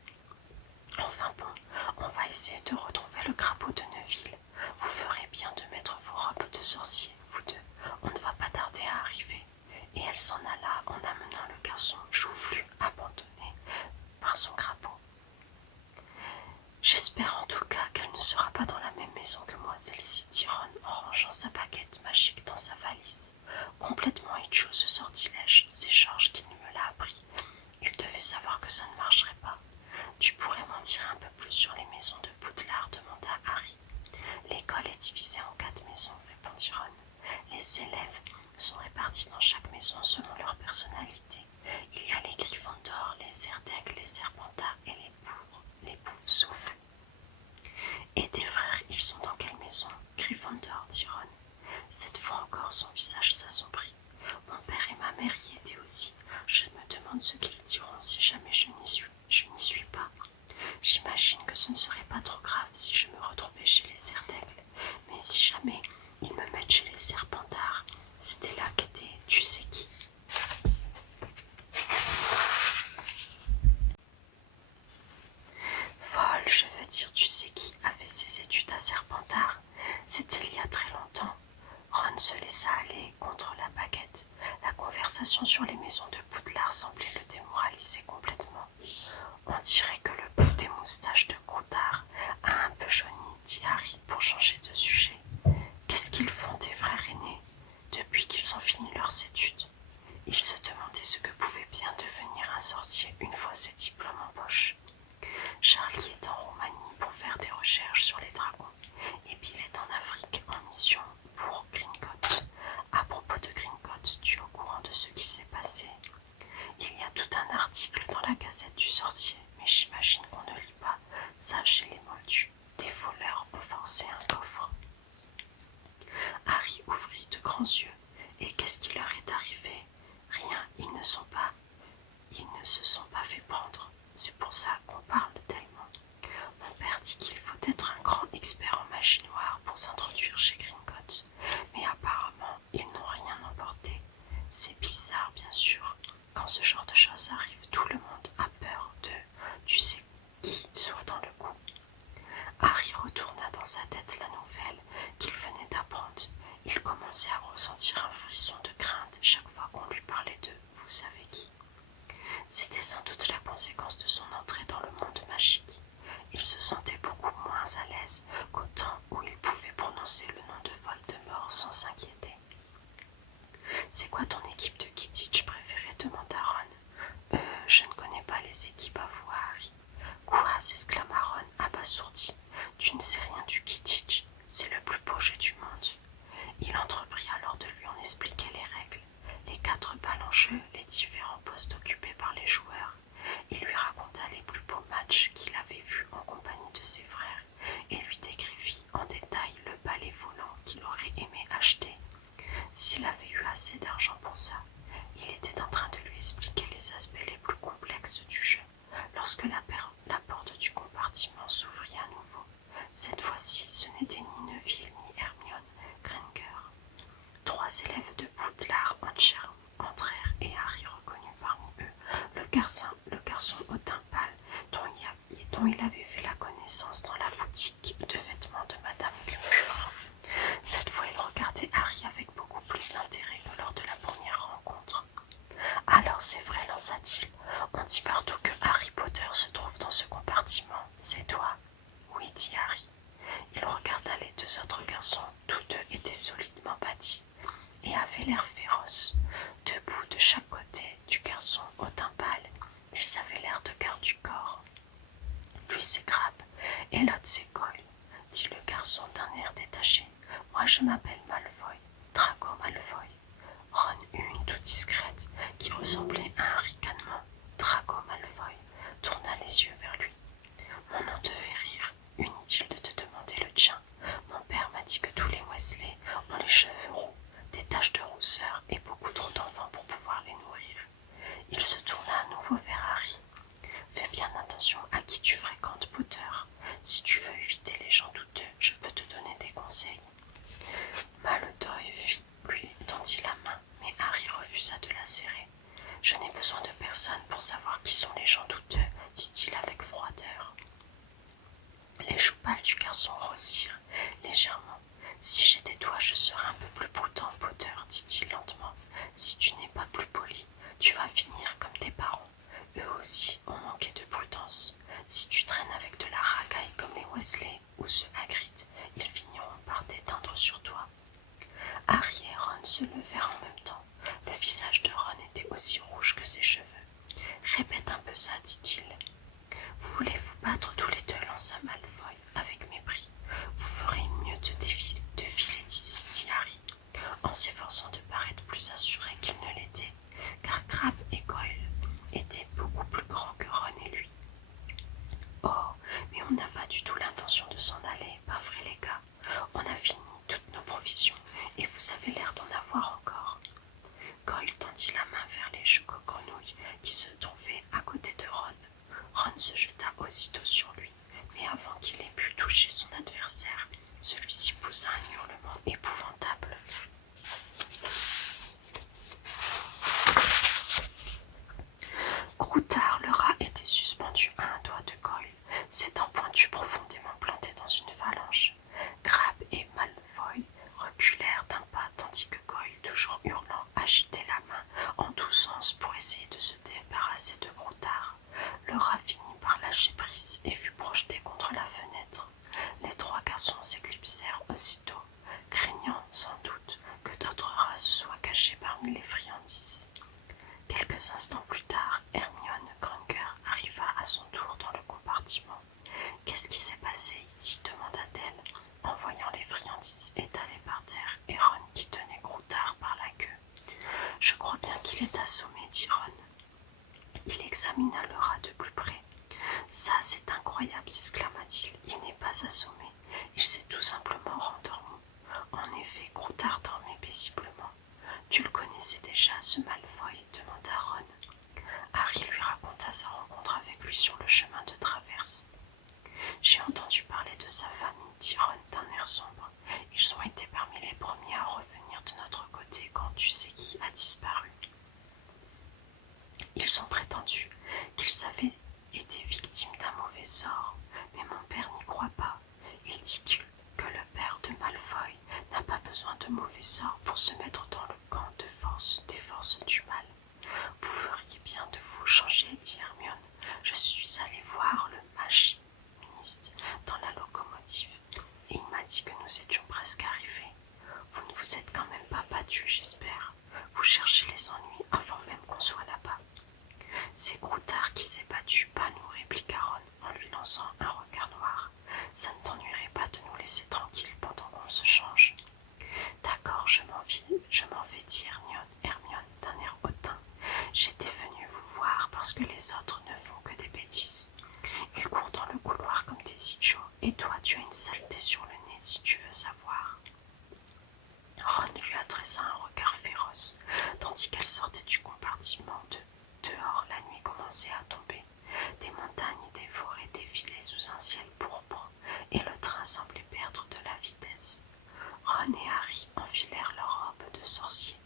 Enfin bon, on va essayer de retrouver le crapaud de Neville. Vous ferez bien de mettre vos robes de sorcier, vous deux. On ne va pas tarder à arriver. » Et elle s'en alla en amenant le garçon joufflu abandonné par son crapaud. « J'espère en tout cas qu'elle ne sera pas dans la même maison que moi, celle-ci, dit Ron en rangeant sa baguette magique dans sa valise. Complètement idiot ce sortilège, c'est George qui me l'a appris. Il devait savoir que ça ne marcherait pas. Tu pourrais m'en dire un peu plus sur les maisons de Poudlard, demanda Harry. L'école est divisée en 4 maisons, répondit Ron. Les élèves sont répartis dans chaque maison selon leur personnalité. Il y a les Griffons d'or, les cerfs d'aigle, les serpentards et les poufs-souffles. Et tes frères, ils sont dans quelle maison? Gryffondor, dit Ron. Cette fois encore, son visage s'assombrit. Mon père et ma mère y étaient aussi. Je me demande ce qu'ils diront si jamais je n'y suis pas. J'imagine que ce ne serait pas trop grave si je me retrouvais chez les cerfs d'aigle, mais si jamais ils me mettent chez les serpentards, c'était là qu'était tu sais qui. Folle, je veux dire, tu sais qui a fait ses études à Serpentard. C'était il y a très longtemps. Ron se laissa aller contre la baguette. La conversation sur les maisons de Poudlard semblait le démoraliser complètement. On dirait que le bout des moustaches de Croutard a un peu jauni, dit Harry pour changer de sujet. Qu'est-ce qu'ils font tes frères aînés depuis qu'ils ont fini leurs études? Il se demandait ce que pouvait bien devenir un sorcier une fois ses diplômes en poche. Charlie est en Roumanie pour faire des recherches sur les dragons et Bill est en Afrique en mission pour Gringotts. À propos de Gringotts, tu es au courant de ce qui s'est passé? Il y a tout un article dans la Gazette du Sorcier, mais j'imagine qu'on ne lit pas ça chez les moldus. Des voleurs ont forcé un coffre. Harry ouvrit de grands yeux. Et qu'est-ce qui leur est arrivé? Rien, ils ne se sont pas fait prendre. C'est pour ça qu'on parle tellement. Mon père dit qu'il faut être un grand expert en magie noire pour s'introduire chez Gringotts, mais apparemment ils n'ont rien emporté. C'est bizarre, bien sûr. Quand ce genre de choses arrive, tout le monde a peur de tu sais qui soit dans le coup. Harry retourna dans sa tête la nouvelle qu'il venait d'apprendre. Il commençait à ressentir un frisson de crainte chaque fois qu'on lui parlait de vous savez qui. C'était sans doute la conséquence de son entrée dans le monde magique. Il se sentait beaucoup moins à l'aise qu'au temps où il pouvait prononcer le nom de Voldemort sans s'inquiéter. « C'est quoi ton équipe de Quidditch préférée ?» demanda Ron. Je ne connais pas les équipes à vous, Harry. »« Quoi ?» s'exclama Ron, abasourdi. « Tu ne sais rien du Quidditch, c'est le plus beau jeu du monde. » Il entreprit alors de lui en expliquer les règles, les 4 balles en jeu, les différents postes occupés par les joueurs. Il lui raconta les plus beaux matchs qu'il avait vus en compagnie de ses frères et lui décrivit en détail le balai volant qu'il aurait aimé acheter. S'il avait eu assez d'argent pour ça, il était en train de lui expliquer les aspects les plus complexes du jeu lorsque la porte du compartiment s'ouvrit à nouveau. Cette fois-ci, ce n'était ni Neville ni Hermione Granger. 3 élèves de Poudlard entrèrent et Harry reconnut parmi eux le garçon au teint pâle dont il avait fait la connaissance dans la boutique de vêtements de Madame Gumpure. Cette fois, il regardait Harry avec beaucoup plus d'intérêt que lors de la première rencontre. « Alors c'est vrai, lança-t-il, on dit partout que Harry Potter se trouve dans ce compartiment, c'est toi ?» ?»« Oui, dit Harry. » Il regarda les 2 autres garçons, tous 2 étaient solidement bâtis et avaient l'air féroces. Debout de chaque côté du garçon au teint pâle, ils avaient l'air de garde du corps. « Lui c'est Crabbe et l'autre c'est Goyle, » dit le garçon d'un air détaché. « Moi je m'appelle Malfoy, Draco Malfoy. » Ron eut une toux discrète qui ressemblait à un ricanement. Draco Malfoy tourna les yeux vers lui. « Mon nom te fait rire, inutile de te demander le tien. Mon père m'a dit que tous les Weasley ont les cheveux roux, des taches de rousseur et beaucoup trop d'enfants pour pouvoir les nourrir. » Il se tourna à nouveau vers Harry. « Fais bien attention à qui tu fréquentes, Potter. Si tu veux éviter les gens douteux, je peux te donner des conseils. » Malfoy lui tendit la main, mais Harry refusa de la serrer. « Je n'ai besoin de personne pour savoir qui sont les gens douteux, » dit-il avec froideur. Les joues pâles du garçon rossirent légèrement. « Si j'étais toi, je serais un peu plus prudent, Potter, » dit-il lentement. « Si tu n'es pas plus poli, tu vas finir comme tes parents. Eux aussi ont manqué de prudence. Si tu traînes avec de la racaille comme les Weasley ou ceux Hagrid, ils finiront par t'éteindre sur toi. » Harry et Ron se levèrent en même temps. Le visage de Ron était aussi rouge que ses cheveux. « Répète un peu ça, dit-il. »« Vous voulez vous battre tous les 2, lança Malfoy avec mépris. Vous ferez mieux de filer d'ici, dit Harry, en s'efforçant de paraître plus assuré qu'il ne l'était, car Crabbe et Goyle étaient beaucoup plus grands que Ron Ron se jeta aussitôt sur lui, mais avant qu'il ait pu toucher son adversaire, celui-ci poussa un hurlement épouvantable. Croutard, le rat, était suspendu à un doigt de Goyle, ses dents pointues profondément plantées dans une phalange. Crabbe et Malfoy reculèrent d'un pas tandis que Goyle, toujours hurlant, agitait la main en tous sens pour essayer de se débarrasser de Croutard. Le rat finit par lâcher prise et fut projeté contre la fenêtre. Les trois garçons s'éclipsèrent aussitôt, craignant sans doute que d'autres rats se soient cachés parmi les friandises. Quelques instants plus tard, Hermione Granger arriva à son tour dans le compartiment. « Qu'est-ce qui s'est passé ici ?» demanda-t-elle, en voyant les friandises étalées par terre et Ron qui tenait Croutard par la queue. « Je crois bien qu'il est assommé, dit Ron. Il examina le rat de plus près. « Ça, c'est incroyable, s'exclama-t-il. Il n'est pas assommé, il s'est tout simplement rendormi. » En effet, Croutard dormait paisiblement. « Tu le connaissais déjà, ce Malfoy ?» demanda Ron. Harry lui raconta sa rencontre avec lui sur le chemin de traverse. « J'ai entendu parler de sa famille, dit Ron d'un air sombre. Ils ont été parmi les premiers à revenir de notre côté quand tu sais qui a disparu. Ils ont prétendu qu'ils avaient été victimes d'un mauvais sort, mais mon père n'y croit pas. Il dit que le père de Malfoy n'a pas besoin de mauvais sorts pour se mettre dans le camp des forces du mal. Vous feriez bien de vous changer, dit Hermione. Je suis allée voir le machiniste dans la locomotive et il m'a dit que nous étions presque arrivés. Vous ne vous êtes quand même pas battu, j'espère. Vous cherchez les ennuis avant même qu'on soit là-bas. C'est Croutard qui s'est battu, pas nous, répliqua Ron en lui lançant un regard noir. Ça ne t'ennuierait pas de nous laisser tranquilles pendant qu'on se change. D'accord, je m'en vais, dit Hermione d'un air hautain. J'étais venue vous voir parce que les autres ne font que des bêtises. Ils courent dans le couloir comme des idiots, et toi tu as une saleté sur le nez si tu veux savoir. Ron lui adressa un regard féroce, tandis qu'elle sortait du compartiment. Dehors, la nuit commençait à tomber. Des montagnes et des forêts défilaient sous un ciel pourpre, et le train semblait perdre de la vitesse. Ron et Harry enfilèrent leurs robes de sorcier.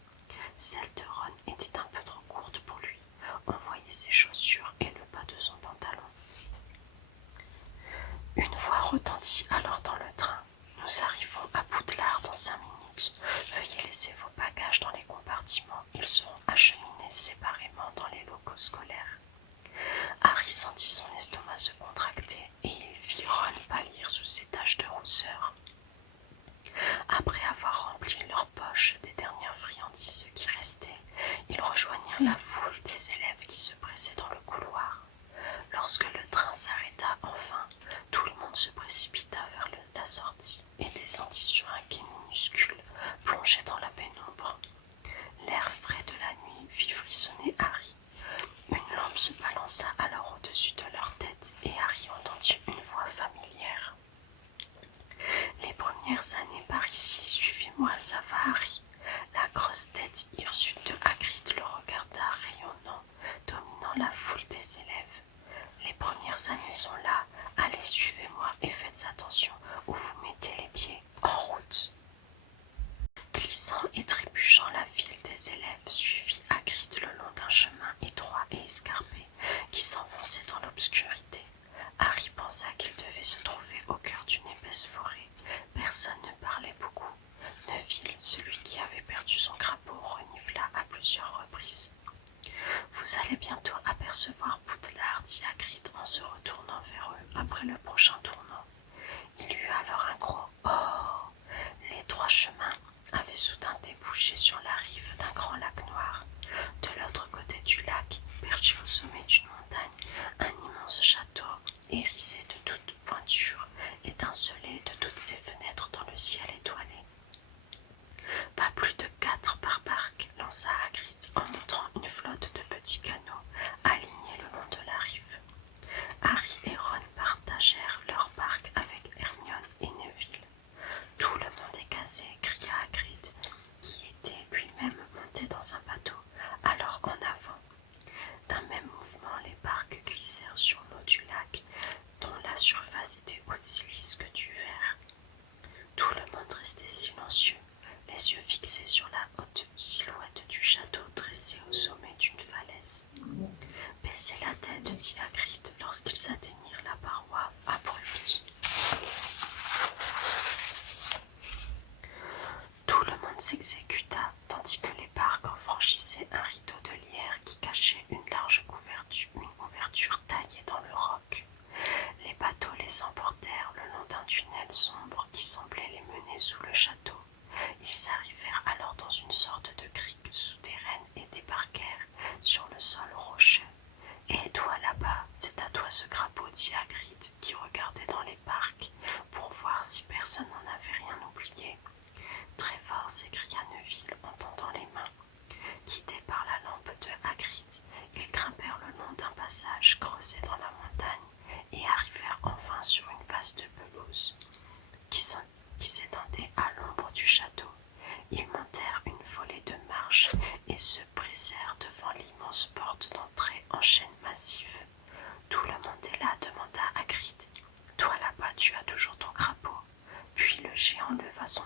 Celle de Ron était un peu trop courte pour lui. On voyait ses chaussures et le bas de son pantalon. Une voix retentit alors dans le train. « Nous arrivons à Poudlard dans 5 minutes. Veuillez laisser vos bagages dans les compartiments. Ils seront acheminés séparément dans les locaux scolaires. » Harry sentit son estomac se contracter et il vit Ron pâlir sous ses taches de rousseur. Après avoir rempli leurs poches des dernières friandises qui restaient, ils rejoignirent la foule des élèves qui se pressaient dans le couloir. Lorsque le train s'arrêta enfin, tout le monde se précipita vers la sortie et descendit sur un quai minuscule plongé dans la pénombre. L'air frais de la nuit fit frissonner Harry. Une lampe se balança alors au-dessus de leur tête et Harry entendit une voix familière. « Les premières années par ici, suivez-moi, ça va, Harry. » La grosse tête hirsute de Hagrid le regarda rayonnant, dominant la foule des élèves. « Les premières années sont là. Allez, suivez-moi et faites attention où vous mettez les pieds. En route !» Glissant et trébuchant, la file des élèves suivit Hagrid le long d'un chemin étroit et escarpé qui s'enfonçait dans l'obscurité. Harry pensa qu'il devait se trouver au cœur d'une épaisse forêt. Personne ne parlait beaucoup. Neville, celui qui avait perdu son crapaud, renifla à plusieurs reprises. « Vous allez bientôt apercevoir Poudlard, dit Hagrid en se retournant vers eux après le prochain tournant. Il y eut alors un gros « Oh !» Les trois chemins avaient soudain débouché sur la rive d'un grand lac noir. De l'autre côté du lac, perché au sommet d'une montagne, un immense château, hérissé de toutes pointures, étincelait de toutes ses fenêtres dans le ciel étoilé. « Pas plus de 4 par barque, lança Hagrid en montrant une flotte de petits canots alignés le long de la rive. Harry et Ron partagèrent leur barque avec Hermione et Neville. « Tout le monde est casé, cria Hagrid, qui était lui-même monté dans un bateau, alors en avant. D'un même mouvement, les barques glissèrent sur l'eau du lac. c'était aussi lisse que du verre. Tout le monde restait silencieux, les yeux fixés sur la haute silhouette du château dressé au sommet d'une falaise. Baissez la tête, dit Hagrid lorsqu'ils atteignirent la paroi abrupte. Tout le monde s'exécuta, tandis que les barques franchissaient un rideau de lierre qui cachait une large ouverture taillée dans le roc. Les bateaux les emportèrent le long d'un tunnel sombre qui semblait les mener sous le château. Ils arrivèrent alors dans une sorte de crique souterraine et débarquèrent sur le sol rocheux. « Et toi là-bas, c'est à toi ce crapaud, dit Hagrid, qui regardait dans les barques pour voir si personne n'en avait rien oublié. Très fort, s'écria Neville en tendant les mains. Guidés par la lampe de Hagrid, ils grimpèrent le long d'un passage creusé dans la montagne et arrivèrent enfin sur une vaste pelouse qui s'étendait à l'ombre du château. Ils montèrent une volée de marches et se pressèrent devant l'immense porte d'entrée en chêne massif. « Tout le monde est là, demanda Hagrid. « Toi là-bas, tu as toujours ton crapaud. » Puis le géant leva son